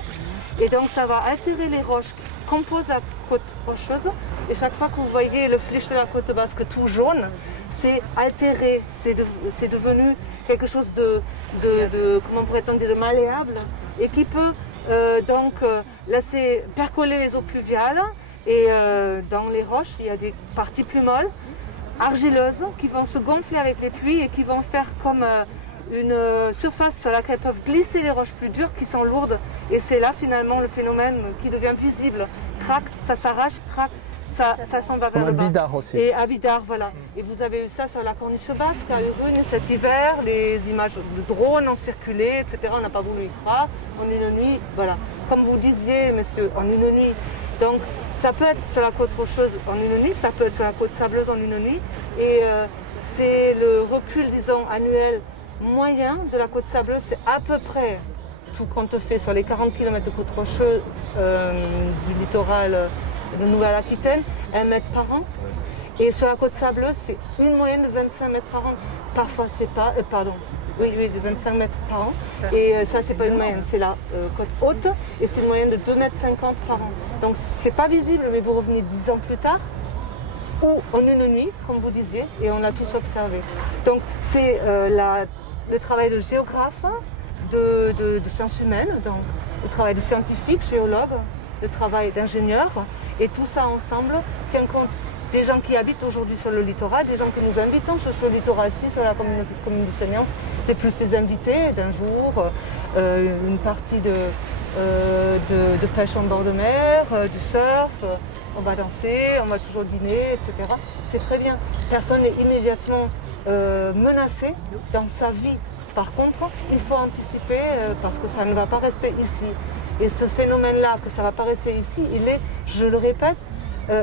Et donc ça va altérer les roches qui composent la côte rocheuse. Et chaque fois que vous voyez le flysch de la côte basque tout jaune, c'est altéré, c'est devenu quelque chose de comment pourrait-on dire, de malléable et qui peut donc laisser percoler les eaux pluviales. Et dans les roches, il y a des parties plus molles, argileuses, qui vont se gonfler avec les pluies et qui vont faire comme une surface sur laquelle peuvent glisser les roches plus dures qui sont lourdes. Et c'est là finalement le phénomène qui devient visible. Crac, ça s'arrache, crac, ça s'en va vers le bas. Bidart aussi. Et à Bidart, voilà. Et vous avez eu ça sur la Corniche basque, à Urune cet hiver, les images de drones ont circulé, etc. On n'a pas voulu y croire. En une nuit, voilà. Comme vous disiez, messieurs, en une nuit. Donc, ça peut être sur la côte rocheuse en une nuit, ça peut être sur la côte sableuse en une nuit. Et c'est le recul, disons, annuel moyen de la côte sableuse, c'est à peu près tout compte fait sur les 40 km de côte rocheuse du littoral de Nouvelle-Aquitaine, 1 mètre par an. Et sur la côte sableuse, c'est une moyenne de 25 mètres par an. Parfois, c'est pas... de 25 mètres par an. Et ça, c'est pas une moyenne, c'est la côte haute. Et c'est une moyenne de 2,50 mètres par an. Donc, c'est pas visible, mais vous revenez 10 ans plus tard, ou en une nuit, comme vous disiez, et on a tous observé. Donc, c'est le travail de géographe, de sciences humaines, donc le travail de scientifiques, géologues, le travail d'ingénieurs. Et tout ça ensemble tient compte des gens qui habitent aujourd'hui sur le littoral, des gens que nous invitons sur ce littoral-ci, sur la communauté de communes du Seignance. C'est plus des invités d'un jour, une partie de pêche en bord de mer, du surf, on va danser, on va toujours dîner, etc. C'est très bien. Personne n'est immédiatement menacé dans sa vie. Par contre, il faut anticiper parce que ça ne va pas rester ici. Et ce phénomène-là, que ça ne va pas rester ici, il est, je le répète,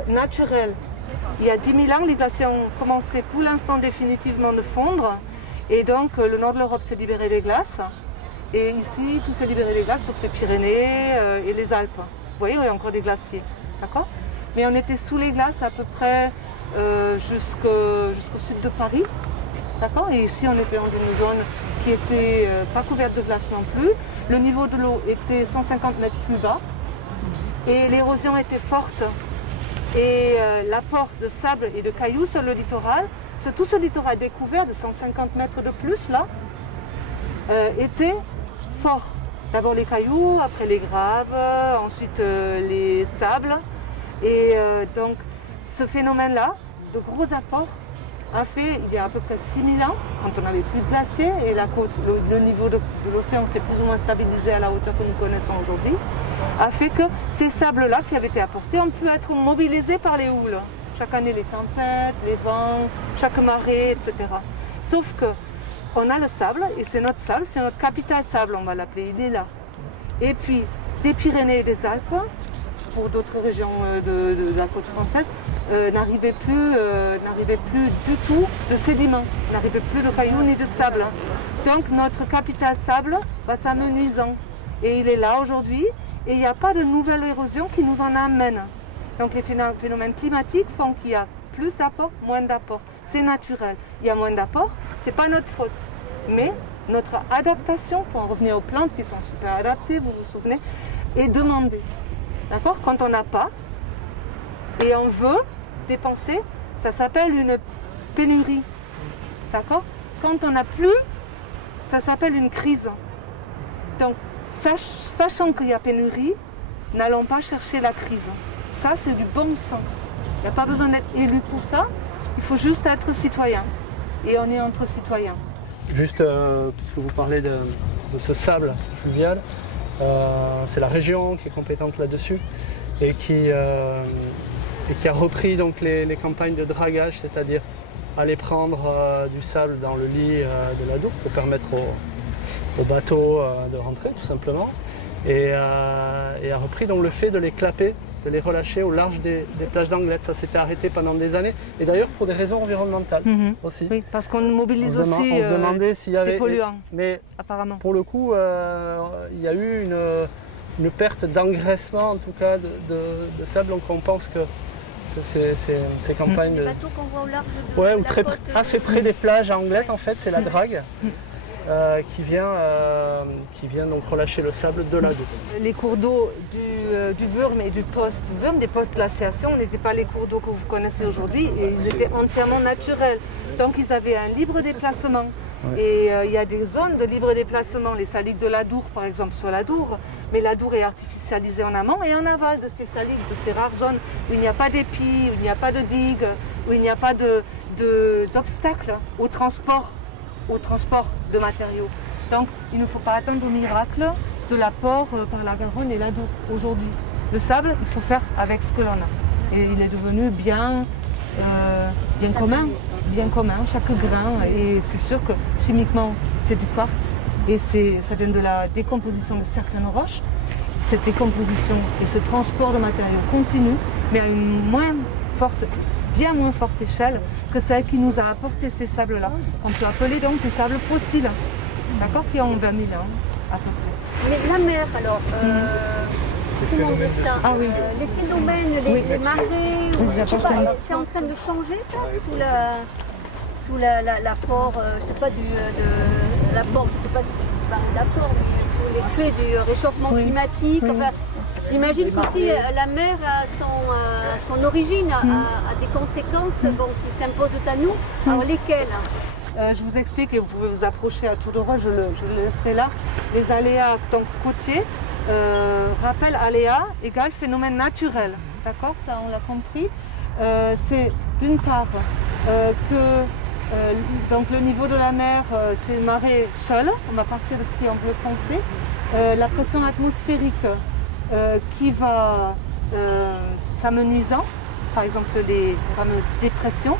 naturel. Il y a 10 000 ans, les glaciers ont commencé pour l'instant définitivement de fondre. Et donc, le nord de l'Europe s'est libéré des glaces. Et ici, tout s'est libéré des glaces, sauf les Pyrénées et les Alpes. Vous voyez, il y a encore des glaciers. D'accord ? Mais on était sous les glaces à peu près jusqu'au sud de Paris. D'accord ? Et ici, on était dans une zone qui n'était pas couverte de glace non plus. Le niveau de l'eau était 150 mètres plus bas. Et l'érosion était forte. Et l'apport de sable et de cailloux sur le littoral, tout ce littoral découvert de 150 mètres de plus, là, était fort. D'abord les cailloux, après les graves, ensuite les sables. Et donc ce phénomène-là, de gros apports, a fait, il y a à peu près 6000 ans, quand on n'avait plus de glaciers et la côte, le niveau de l'océan s'est plus ou moins stabilisé à la hauteur que nous connaissons aujourd'hui, a fait que ces sables-là qui avaient été apportés ont pu être mobilisés par les houles. Chaque année, les tempêtes, les vents, chaque marée, etc. Sauf que on a le sable, et c'est notre sable, c'est notre capital sable, on va l'appeler, il est là. Et puis, des Pyrénées et des Alpes, pour d'autres régions de la côte française, n'arrivait plus du tout de sédiments, n'arrivait plus de cailloux ni de sable. Donc notre capital sable va s'amenuisant. Et il est là aujourd'hui, et il n'y a pas de nouvelle érosion qui nous en amène. Donc les phénomènes climatiques font qu'il y a plus d'apports, moins d'apports. C'est naturel. Il y a moins d'apports, c'est pas notre faute. Mais notre adaptation, pour en revenir aux plantes qui sont super adaptées, vous vous souvenez, est demandée. D'accord ? Quand on n'a pas, et on veut dépenser, ça s'appelle une pénurie. D'accord ? Quand on n'a plus, ça s'appelle une crise. Donc, sachant qu'il y a pénurie, n'allons pas chercher la crise. Ça, c'est du bon sens. Il n'y a pas besoin d'être élu pour ça, il faut juste être citoyen. Et on est entre citoyens. Juste, puisque vous parlez de ce sable fluvial, c'est la région qui est compétente là-dessus et qui a repris donc les campagnes de dragage, c'est-à-dire aller prendre du sable dans le lit de la Dour pour permettre aux bateaux de rentrer tout simplement, et a repris donc le fait de les clapper, de les relâcher au large des plages d'Anglet. Ça s'était arrêté pendant des années, et d'ailleurs pour des raisons environnementales aussi. Oui, parce qu'on mobilise aussi on se demandait s'il y avait des polluants, mais apparemment. Pour le coup, il y a eu une perte d'engraissement en tout cas de sable, donc on pense que ces campagnes... Les bateaux qu'on voit au large de ouais, la ou très côte, assez près des plages à Anglet, en fait, c'est la drague qui vient donc relâcher le sable de la Dour. Les cours d'eau du Wurm et du post-Wurm, des post-glaciations, n'étaient pas les cours d'eau que vous connaissez aujourd'hui, et ils étaient entièrement naturels. Donc ils avaient un libre déplacement. Ouais. Et il y a des zones de libre déplacement, les saliques de la Dour par exemple sur la Dour, mais la Dour est artificialisée en amont et en aval de ces saliques, de ces rares zones où il n'y a pas d'épis, où il n'y a pas de digues, où il n'y a pas d'obstacles au transport de matériaux. Donc il ne faut pas attendre au miracle de l'apport par la Garonne et la Dour aujourd'hui. Le sable, il faut faire avec ce que l'on a. Et il est devenu bien commun, chaque grain. Et c'est sûr que chimiquement, c'est du quartz et ça vient de la décomposition de certaines roches. Cette décomposition et ce transport de matériaux continue, mais à une bien moins forte échelle que celle qui nous a apporté ces sables-là, qu'on peut appeler donc des sables fossiles, d'accord, qui ont 20 000 ans à peu près. Mais la mer, alors, comment dire ça, oui. Les phénomènes, les marées, je sais pas, c'est en train de changer ça sous l'apport, je sais pas, l'apport, je sais pas si vous parlez d'apport, mais sous l'effet du réchauffement climatique. Enfin, j'imagine qu'aussi la mer a son origine, a des conséquences qui s'imposent à nous. Alors lesquelles ? je vous explique et vous pouvez vous approcher à tour de rôle, je le laisserai là. Les aléas donc, côtiers, rappel aléa égale phénomène naturel. D'accord, ça on l'a compris. C'est d'une part donc le niveau de la mer, c'est marée seule, on va partir de ce qui est en bleu foncé. La pression atmosphérique qui va s'amenuisant, par exemple les fameuses dépressions,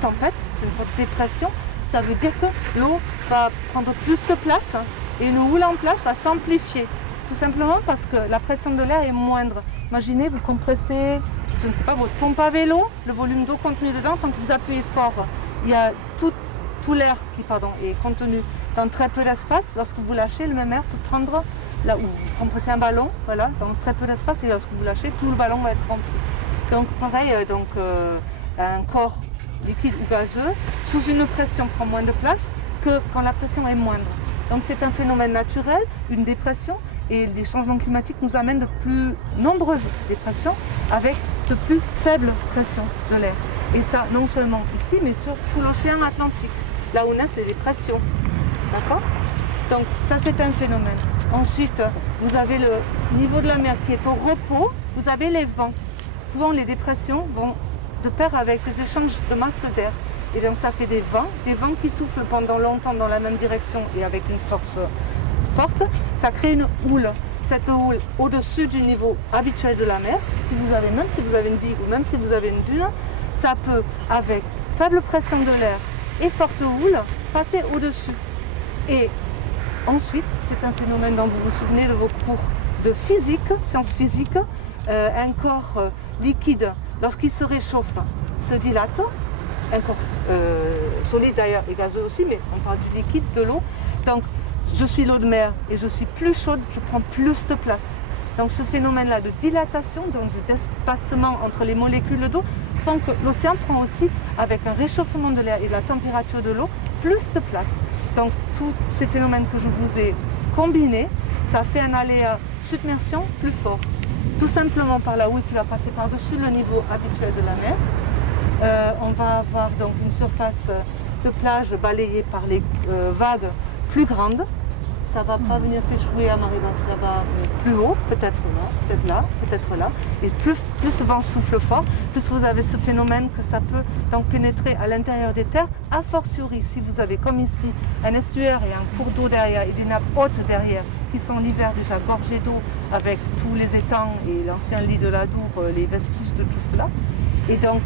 tempête, c'est une forte dépression, ça veut dire que l'eau va prendre plus de place et une houle en place va s'amplifier. Tout simplement parce que la pression de l'air est moindre. Imaginez, vous compressez, je ne sais pas, votre pompe à vélo, le volume d'eau contenu dedans, tant que vous appuyez fort, il y a tout l'air qui est contenu dans très peu d'espace. Lorsque vous lâchez, le même air peut prendre, là où vous compressez un ballon, voilà, dans très peu d'espace, et lorsque vous lâchez, tout le ballon va être rempli. Donc pareil, un corps liquide ou gazeux, sous une pression prend moins de place que quand la pression est moindre. Donc c'est un phénomène naturel, une dépression, et les changements climatiques nous amènent de plus nombreuses dépressions avec de plus faibles pressions de l'air. Et ça, non seulement ici, mais sur tout l'océan Atlantique, là où naissent les dépressions. D'accord ? Donc ça, c'est un phénomène. Ensuite, vous avez le niveau de la mer qui est au repos, vous avez les vents. Souvent, les dépressions vont de pair avec des échanges de masse d'air. Et donc ça fait des vents qui soufflent pendant longtemps dans la même direction et avec une force forte. Ça crée une houle. Cette houle au-dessus du niveau habituel de la mer, même si vous avez une digue ou même si vous avez une dune, ça peut, avec faible pression de l'air et forte houle, passer au-dessus. Et ensuite, c'est un phénomène dont vous vous souvenez de vos cours de physique, sciences physiques, un corps liquide, lorsqu'il se réchauffe, se dilate. Un corps solide d'ailleurs et gazeux aussi, mais on parle du liquide, de l'eau. Donc je suis l'eau de mer et je suis plus chaude, qui prend plus de place. Donc ce phénomène-là de dilatation, donc d'espacement entre les molécules d'eau, font que l'océan prend aussi, avec un réchauffement de l'air et la température de l'eau, plus de place. Donc tous ces phénomènes que je vous ai combinés, ça fait un aléa submersion plus fort. Tout simplement par la houle qui va passer par-dessus le niveau habituel de la mer. On va avoir donc une surface de plage balayée par les vagues plus grandes. Ça ne va pas venir s'échouer à marée basse là-bas, mais plus haut, peut-être là, peut-être là. Et plus le vent souffle fort, plus vous avez ce phénomène que ça peut donc pénétrer à l'intérieur des terres. A fortiori, si vous avez comme ici un estuaire et un cours d'eau derrière et des nappes hautes derrière, qui sont l'hiver déjà gorgées d'eau avec tous les étangs et l'ancien lit de l'Adour, les vestiges de tout cela. Et donc,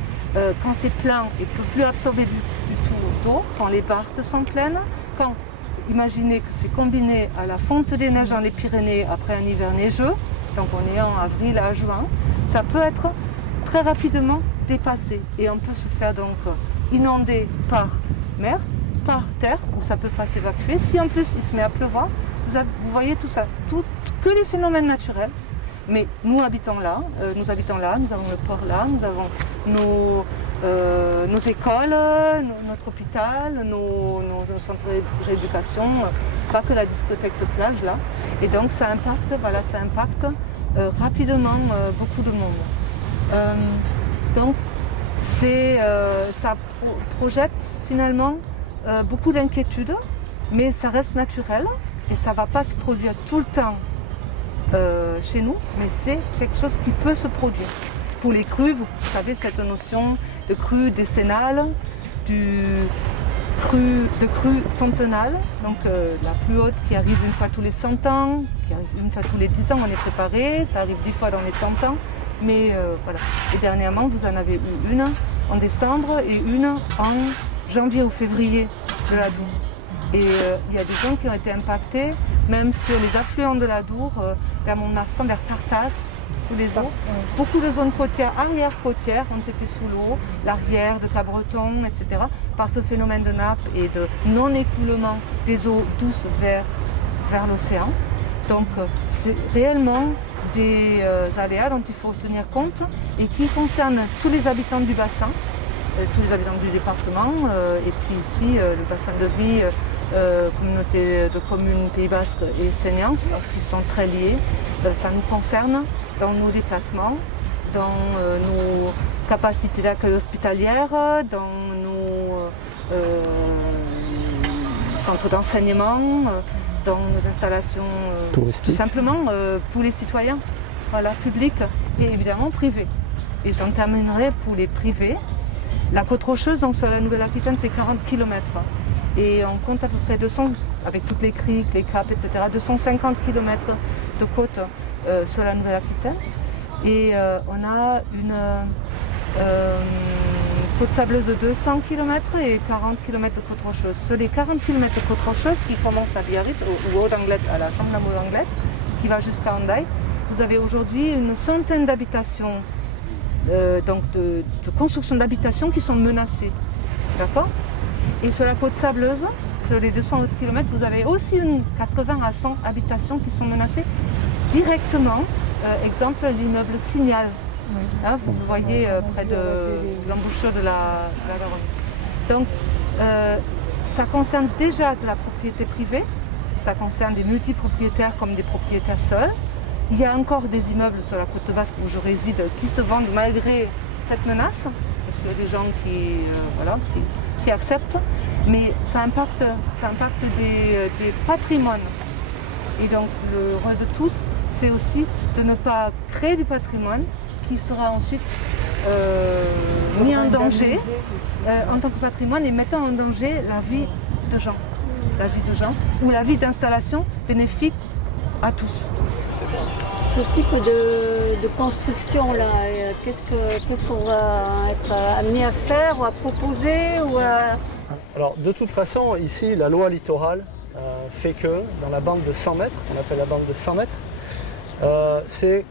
quand c'est plein, il ne peut plus absorber du tout d'eau, quand les barthes sont pleines, quand imaginez que c'est combiné à la fonte des neiges dans les Pyrénées après un hiver neigeux, donc on est en avril à juin, ça peut être très rapidement dépassé et on peut se faire donc inonder par mer, par terre, où ça peut pas s'évacuer. Si en plus il se met à pleuvoir, vous voyez tout ça, que les phénomènes naturels. Mais nous habitons là, nous avons le port là, nous avons nos écoles, notre hôpital, nos centres de rééducation, pas que la discothèque de plage là. Et donc ça impacte rapidement beaucoup de monde. Donc ça projette finalement beaucoup d'inquiétudes, mais ça reste naturel et ça ne va pas se produire tout le temps chez nous, mais c'est quelque chose qui peut se produire. Pour les crues, vous savez cette notion de crue décennale, de crue centenale, donc la plus haute qui arrive une fois tous les 100 ans, qui arrive une fois tous les 10 ans, on est préparé, ça arrive 10 fois dans les 100 ans, mais voilà. Et dernièrement, vous en avez eu une en décembre et une en janvier ou février de l'Adour. Et il y a des gens qui ont été impactés, même sur les affluents de l'Adour, vers Mont-de-Marsan, vers Tartas, sous les eaux. Beaucoup de zones côtières, arrière-côtières, ont été sous l'eau, l'arrière de Cabreton, etc., par ce phénomène de nappe et de non-écoulement des eaux douces vers l'océan. Donc c'est réellement des aléas dont il faut tenir compte et qui concernent tous les habitants du bassin, tous les habitants du département, et puis ici le bassin de vie, communauté de communes Pays Basque et Seignance, qui sont très liés. Ça nous concerne dans nos déplacements, dans nos capacités d'accueil hospitalière, dans centres d'enseignement, dans nos installations Touristiques. tout simplement pour les citoyens, voilà, publics et évidemment privés. Et j'en terminerai pour les privés. La côte rocheuse, donc sur la Nouvelle-Aquitaine, c'est 40 km. Et on compte à peu près 200, avec toutes les criques, les caps, etc., 250 km de côte sur la Nouvelle-Aquitaine. Et on a une côte sableuse de 200 km et 40 km de côte rocheuse. Sur les 40 km de côte rocheuse qui commencent à Biarritz, ou Haut-d'Anglet, à la Chambre d'Anglet, qui va jusqu'à Hendaye, vous avez aujourd'hui une centaine d'habitations, donc de construction d'habitations qui sont menacées. D'accord ? Et sur la côte sableuse, sur les 200 km, vous avez aussi 80 à 100 habitations qui sont menacées directement. Exemple, l'immeuble Signal. Hein, vous le voyez près de l'embouchure de la Garonne. Donc, ça concerne déjà de la propriété privée, ça concerne des multipropriétaires comme des propriétaires seuls. Il y a encore des immeubles sur la côte basque où je réside qui se vendent malgré cette menace, parce qu'il y a des gens qui acceptent, mais ça impacte des patrimoines. Et donc le rôle de tous, c'est aussi de ne pas créer du patrimoine qui sera ensuite mis en danger en tant que patrimoine et mettant en danger la vie de gens, ou la vie d'installation bénéfique à tous. Ce type de construction-là, qu'est-ce qu'on va être amené à faire ou à proposer ou à... Alors de toute façon, ici, la loi littorale fait que dans la bande de 100 mètres, qu'on appelle la bande de 100 mètres, c'est,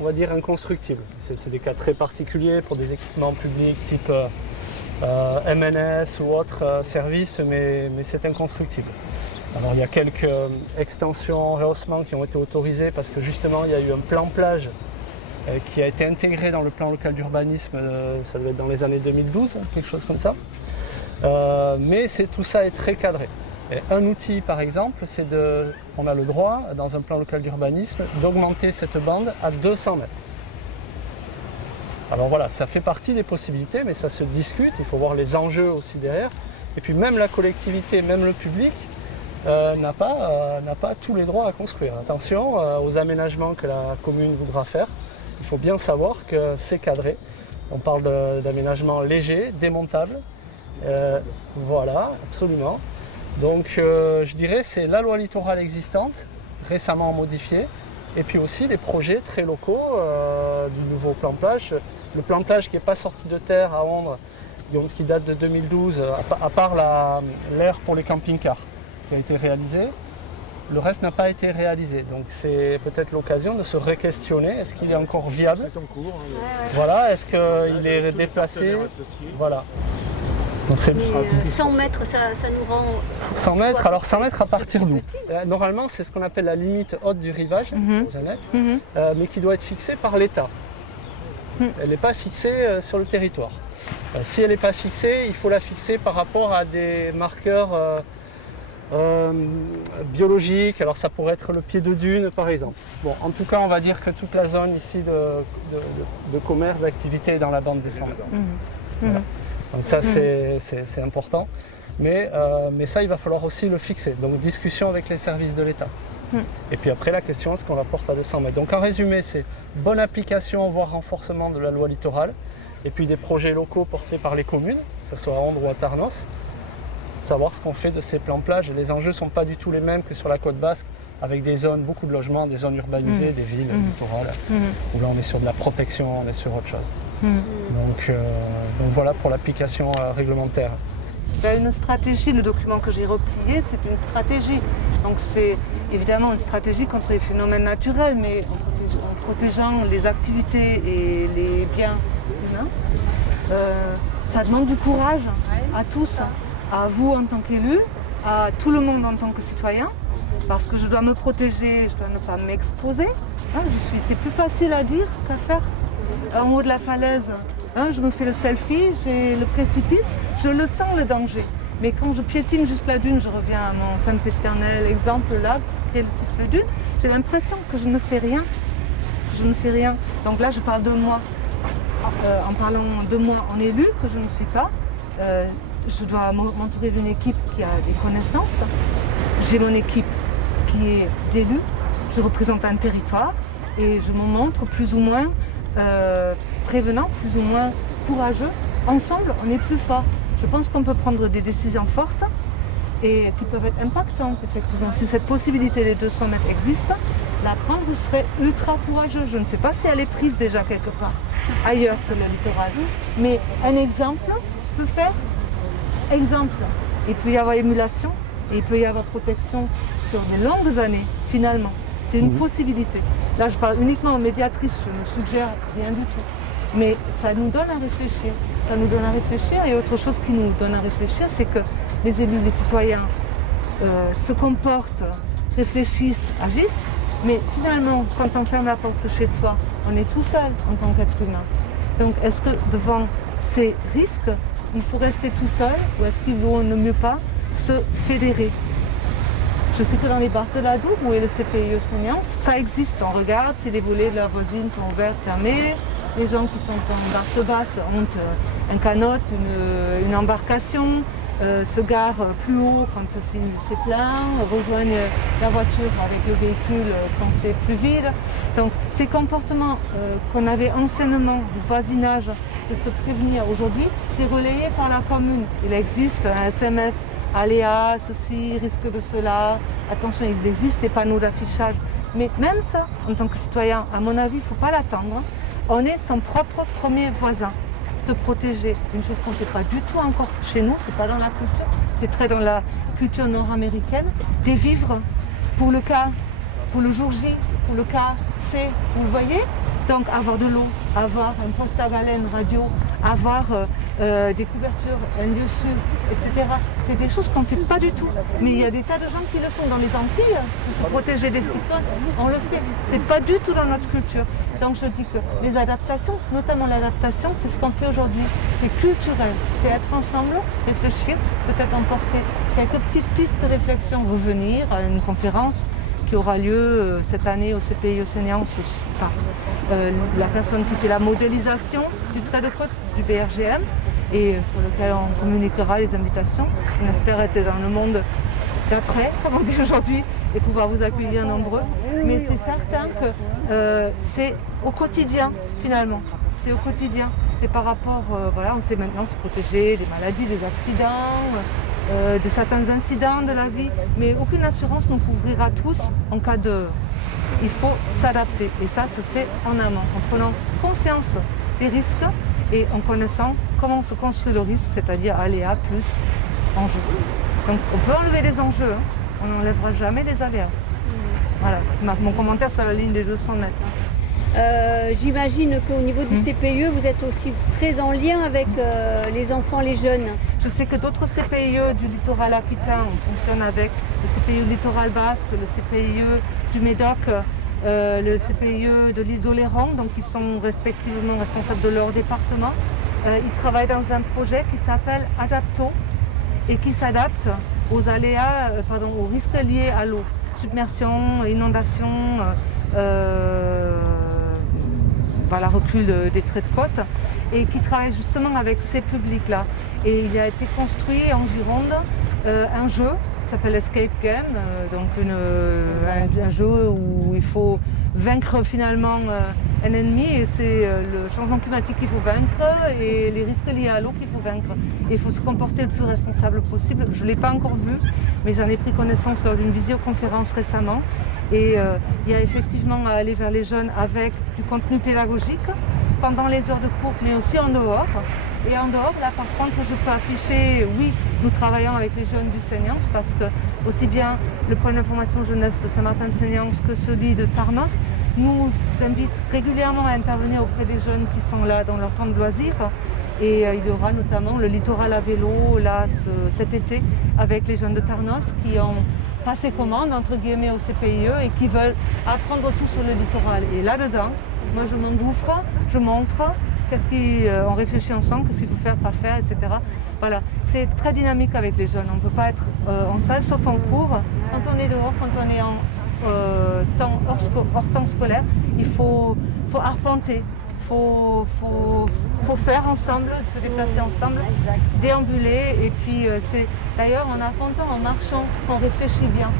on va dire, inconstructible. C'est des cas très particuliers pour des équipements publics type MNS ou autres services, mais c'est inconstructible. Alors il y a quelques extensions, rehaussements qui ont été autorisés parce que justement il y a eu un plan plage qui a été intégré dans le plan local d'urbanisme, ça devait être dans les années 2012, quelque chose comme ça. Mais tout ça est très cadré. Et un outil par exemple, on a le droit dans un plan local d'urbanisme d'augmenter cette bande à 200 mètres. Alors voilà, ça fait partie des possibilités, mais ça se discute, il faut voir les enjeux aussi derrière. Et puis même la collectivité, même le public, n'a pas tous les droits à construire. Attention aux aménagements que la commune voudra faire. Il faut bien savoir que c'est cadré. On parle d'aménagements légers, démontables. Voilà, absolument. Donc je dirais c'est la loi littorale existante, récemment modifiée, et puis aussi les projets très locaux du nouveau plan plage. Le plan plage qui n'est pas sorti de terre à Ondres, qui date de 2012, à part l'aire pour les camping-cars qui a été réalisé, le reste n'a pas été réalisé. Donc c'est peut-être l'occasion de se re-questionner, est-ce qu'il est encore viable ? C'est en cours. Voilà, est-ce qu'il est déplacé ? Voilà. Donc c'est 100 mètres, ça nous rend... 100 mètres, alors 100 mètres à partir d'où ? Normalement, c'est ce qu'on appelle la limite haute du rivage, Jeannette, mais qui doit être fixée par l'État. Elle n'est pas fixée sur le territoire. Si elle n'est pas fixée, il faut la fixer par rapport à des marqueurs biologiques. Alors ça pourrait être le pied de dune par exemple. Bon, en tout cas, on va dire que toute la zone ici de commerce, d'activité est dans la bande des 100 mètres. Voilà. Donc ça c'est important, mais ça il va falloir aussi le fixer, donc discussion avec les services de l'État. Et puis après la question, est-ce qu'on la porte à 200 mètres ? Donc en résumé, c'est bonne application voire renforcement de la loi littorale, et puis des projets locaux portés par les communes, que ce soit à Ondres ou à Tarnos, savoir ce qu'on fait de ces plans plages. Les enjeux ne sont pas du tout les mêmes que sur la côte basque, avec des zones, beaucoup de logements, des zones urbanisées, des villes littorales, où là on est sur de la protection, on est sur autre chose. Donc voilà pour l'application réglementaire. Il y a une stratégie, le document que j'ai replié, c'est une stratégie. Donc c'est évidemment une stratégie contre les phénomènes naturels, mais en protégeant les activités et les biens humains. Ça demande du courage à tous, à vous en tant qu'élus, à tout le monde en tant que citoyen, parce que je dois me protéger, je dois ne pas m'exposer. C'est plus facile à dire qu'à faire. En haut de la falaise, je me fais le selfie, j'ai le précipice, je le sens le danger. Mais quand je piétine juste la dune, je reviens à mon Saint-Péternel exemple là, qui est le sifflet dune, j'ai l'impression que je ne fais rien. Donc là, je parle de moi. En parlant de moi en élu, que je ne suis pas, je dois m'entourer d'une équipe qui a des connaissances. J'ai mon équipe qui est d'élus. Je représente un territoire et je me montre plus ou moins prévenant, plus ou moins courageux. Ensemble, on est plus fort. Je pense qu'on peut prendre des décisions fortes et qui peuvent être impactantes, effectivement. Si cette possibilité des 200 mètres existe, la prendre serait ultra courageux. Je ne sais pas si elle est prise déjà quelque part ailleurs sur le littoral. Mais un exemple peut faire exemple. Il peut y avoir émulation et il peut y avoir protection sur des longues années, finalement. C'est une possibilité. Là, je parle uniquement aux médiatrices, je ne suggère rien du tout. Mais ça nous donne à réfléchir. Ça nous donne à réfléchir. Et autre chose qui nous donne à réfléchir, c'est que les élus, les citoyens se comportent, réfléchissent, agissent. Mais finalement, quand on ferme la porte chez soi, on est tout seul en tant qu'être humain. Donc, est-ce que devant ces risques, il faut rester tout seul ou est-ce qu'il vaut mieux pas se fédérer? Je sais que dans les barques de la Douvre, où est le CPIE Seniance, ça existe. On regarde si les volets de leurs voisines sont ouverts, fermés. Les gens qui sont en barque basse ont un canot, une embarcation, se garent plus haut quand c'est plein, rejoignent la voiture avec le véhicule quand c'est plus vide. Donc ces comportements qu'on avait anciennement du voisinage de se prévenir aujourd'hui, c'est relayé par la commune. Il existe un SMS, aléa, ceci, risque de cela, attention, il existe des panneaux d'affichage. Mais même ça, en tant que citoyen, à mon avis, il ne faut pas l'attendre. On est son propre premier voisin. Se protéger, c'est une chose qu'on ne sait pas du tout encore chez nous, c'est pas dans la culture, c'est très dans la culture nord-américaine. Des vivres pour le cas, pour le jour J, pour le cas C, vous le voyez. Donc avoir de l'eau, avoir un poste à baleine radio, avoir des couvertures, un lieu sûr, etc. C'est des choses qu'on ne fait pas du tout. Mais il y a des tas de gens qui le font dans les Antilles, pour se protéger des cyclones, on le fait. C'est pas du tout dans notre culture. Donc je dis que les adaptations, notamment l'adaptation, c'est ce qu'on fait aujourd'hui. C'est culturel, c'est être ensemble, réfléchir, peut-être emporter quelques petites pistes de réflexion, revenir à une conférence qui aura lieu cette année au CPIE Seniance par la personne qui fait la modélisation du trait de côte du BRGM et sur lequel on communiquera les invitations. On espère être dans le monde d'après, comme on dit aujourd'hui, et pouvoir vous accueillir nombreux. Mais c'est certain que c'est au quotidien, finalement. C'est au quotidien. C'est par rapport, voilà, on sait maintenant se protéger des maladies, des accidents, de certains incidents de la vie, mais aucune assurance nous couvrira tous en cas de... Il faut s'adapter et ça se fait en amont, en prenant conscience des risques et en connaissant comment se construit le risque, c'est-à-dire aléa plus enjeu. Donc on peut enlever les enjeux, hein. On n'enlèvera jamais les aléas. Voilà, mon commentaire sur la ligne des 200 mètres. J'imagine qu'au niveau du CPIE, vous êtes aussi très en lien avec les enfants, les jeunes. Je sais que d'autres CPIE du littoral aquitain, on fonctionne avec le CPIE littoral basque, le CPIE du Médoc, le CPIE de l'île d'Oléron, donc ils sont respectivement responsables de leur département. Ils travaillent dans un projet qui s'appelle Adapto et qui s'adapte aux aléas, aux risques liés à l'eau, submersion, inondation, recul des traits de côte, et qui travaille justement avec ces publics-là. Et il a été construit en Gironde un jeu qui s'appelle Escape Game, un jeu où il faut vaincre finalement un ennemi, et c'est le changement climatique qu'il faut vaincre et les risques liés à l'eau qu'il faut vaincre. Et il faut se comporter le plus responsable possible. Je ne l'ai pas encore vu, mais j'en ai pris connaissance lors d'une visioconférence récemment. Et il y a effectivement à aller vers les jeunes avec du contenu pédagogique pendant les heures de cours, mais aussi en dehors. Et en dehors, là par contre, je peux afficher, oui, nous travaillons avec les jeunes du Seniance parce que aussi bien le point d'information jeunesse de Saint-Martin-de-Seniance que celui de Tarnos nous invitent régulièrement à intervenir auprès des jeunes qui sont là dans leur temps de loisirs. Et il y aura notamment le littoral à vélo là cet été avec les jeunes de Tarnos qui ont passé commande entre guillemets au CPIE et qui veulent apprendre tout sur le littoral. Et là-dedans, moi je m'engouffre, je montre on réfléchit ensemble, qu'est-ce qu'il faut faire, pas faire, etc. Voilà, c'est très dynamique avec les jeunes. On ne peut pas être en salle sauf en cours. Quand on est dehors, quand on est en hors temps scolaire, il faut arpenter, faut faire ensemble, se déplacer ensemble, déambuler. Et puis, d'ailleurs, on apprend en marchant qu'on réfléchit bien.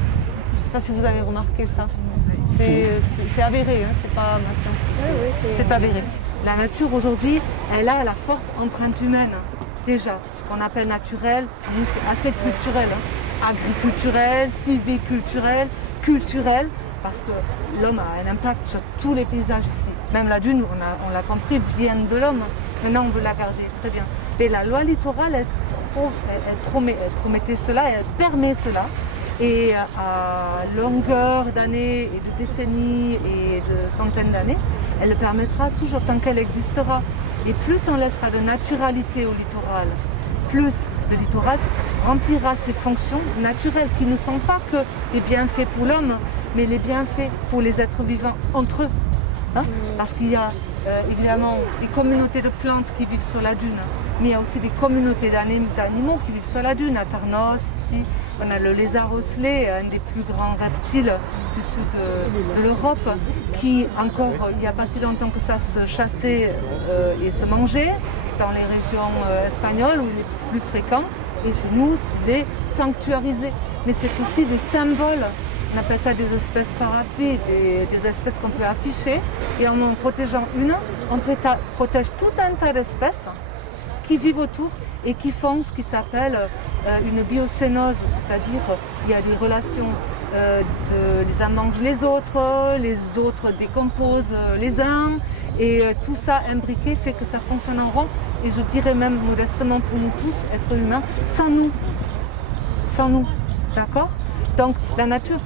Je ne sais pas si vous avez remarqué ça. C'est avéré, hein, c'est pas ma science. C'est avéré. La nature aujourd'hui, elle a la forte empreinte humaine. Déjà, ce qu'on appelle naturel, nous c'est assez culturel. Hein. Agriculturel, sylviculturel, culturel, parce que l'homme a un impact sur tous les paysages ici. Même la dune, on l'a compris, vient de l'homme. Maintenant, on veut la garder, très bien. Mais la loi littorale, elle promettait cela, elle permet cela. Et à longueur d'années et de décennies et de centaines d'années, elle le permettra toujours tant qu'elle existera. Et plus on laissera de naturalité au littoral, plus le littoral remplira ses fonctions naturelles qui ne sont pas que les bienfaits pour l'homme, mais les bienfaits pour les êtres vivants entre eux. Hein? Parce qu'il y a évidemment des communautés de plantes qui vivent sur la dune, mais il y a aussi des communautés d'animaux qui vivent sur la dune. À Tarnos, ici, on a le lézard ocellé, un des plus grands reptiles du sud de l'Europe, qui encore il n'y a pas si longtemps que ça se chassait et se mangeait dans les régions espagnoles où il est plus fréquent. Et chez nous, il est sanctuarisé. Mais c'est aussi des symboles. On appelle ça des espèces parapluies, des espèces qu'on peut afficher. Et en protégeant une, on protège tout un tas d'espèces qui vivent autour et qui font ce qui s'appelle une biocénose, c'est-à-dire il y a des relations, les uns mangent les autres décomposent les uns, et tout ça imbriqué fait que ça fonctionne en rond, et je dirais même modestement pour nous tous, êtres humains, sans nous, d'accord? Donc la nature,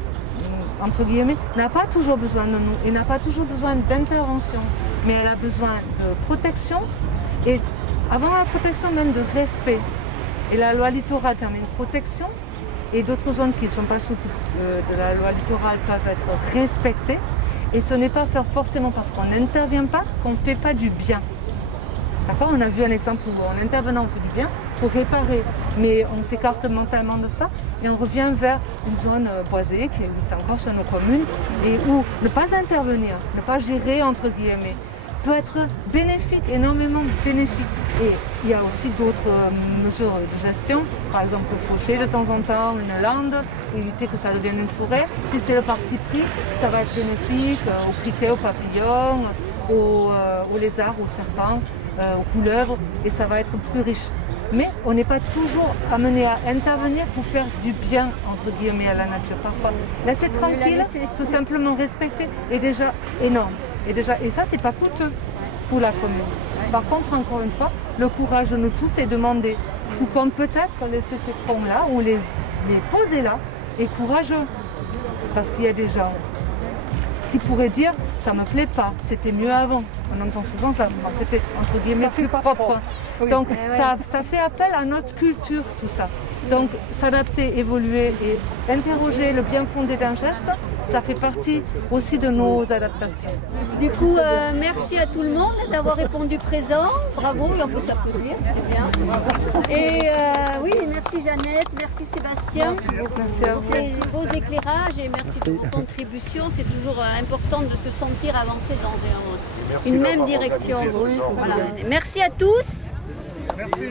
entre guillemets, n'a pas toujours besoin de nous, et n'a pas toujours besoin d'intervention, mais elle a besoin de protection, et avant la protection même de respect. Et la loi littorale permet une protection, et d'autres zones qui ne sont pas sous de la loi littorale peuvent être respectées. Et ce n'est pas faire forcément parce qu'on n'intervient pas qu'on ne fait pas du bien. D'accord? On a vu un exemple où en intervenant on fait du bien pour réparer, mais on s'écarte mentalement de ça et on revient vers une zone boisée qui existe encore sur nos communes et où ne pas intervenir, ne pas gérer entre guillemets, peut être bénéfique, énormément bénéfique. Et il y a aussi d'autres mesures de gestion, par exemple faucher de temps en temps une lande, éviter que ça devienne une forêt. Si c'est le parti pris, ça va être bénéfique aux criquets, aux papillons, aux lézards, aux serpents, aux couleuvres, et ça va être plus riche. Mais on n'est pas toujours amené à intervenir pour faire du bien, entre guillemets, à la nature. Parfois, laisser tranquille, tout simplement respecter, est déjà énorme. Et ça, c'est pas coûteux pour la commune. Par contre, encore une fois, le courage de nous tous est demandé. Tout comme peut-être laisser ces troncs-là ou les poser là est courageux. Parce qu'il y a des gens qui pourraient dire « ça me plaît pas, c'était mieux avant ». On entend souvent ça, c'était entre guillemets plus propre. Oui. Donc ça fait appel à notre culture, tout ça. Donc s'adapter, évoluer et interroger le bien fondé d'un geste, ça fait partie aussi de nos adaptations. Du coup, merci à tout le monde d'avoir répondu présent. Bravo, et on peut s'applaudir, c'est bien. Et oui, merci Jeannette, merci Sébastien merci à vous. Pour ces beaux éclairages et merci pour votre contribution. C'est toujours important de se sentir avancer dans une même direction. Oui, voilà. Merci à tous.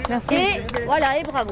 Merci. Et voilà, et bravo.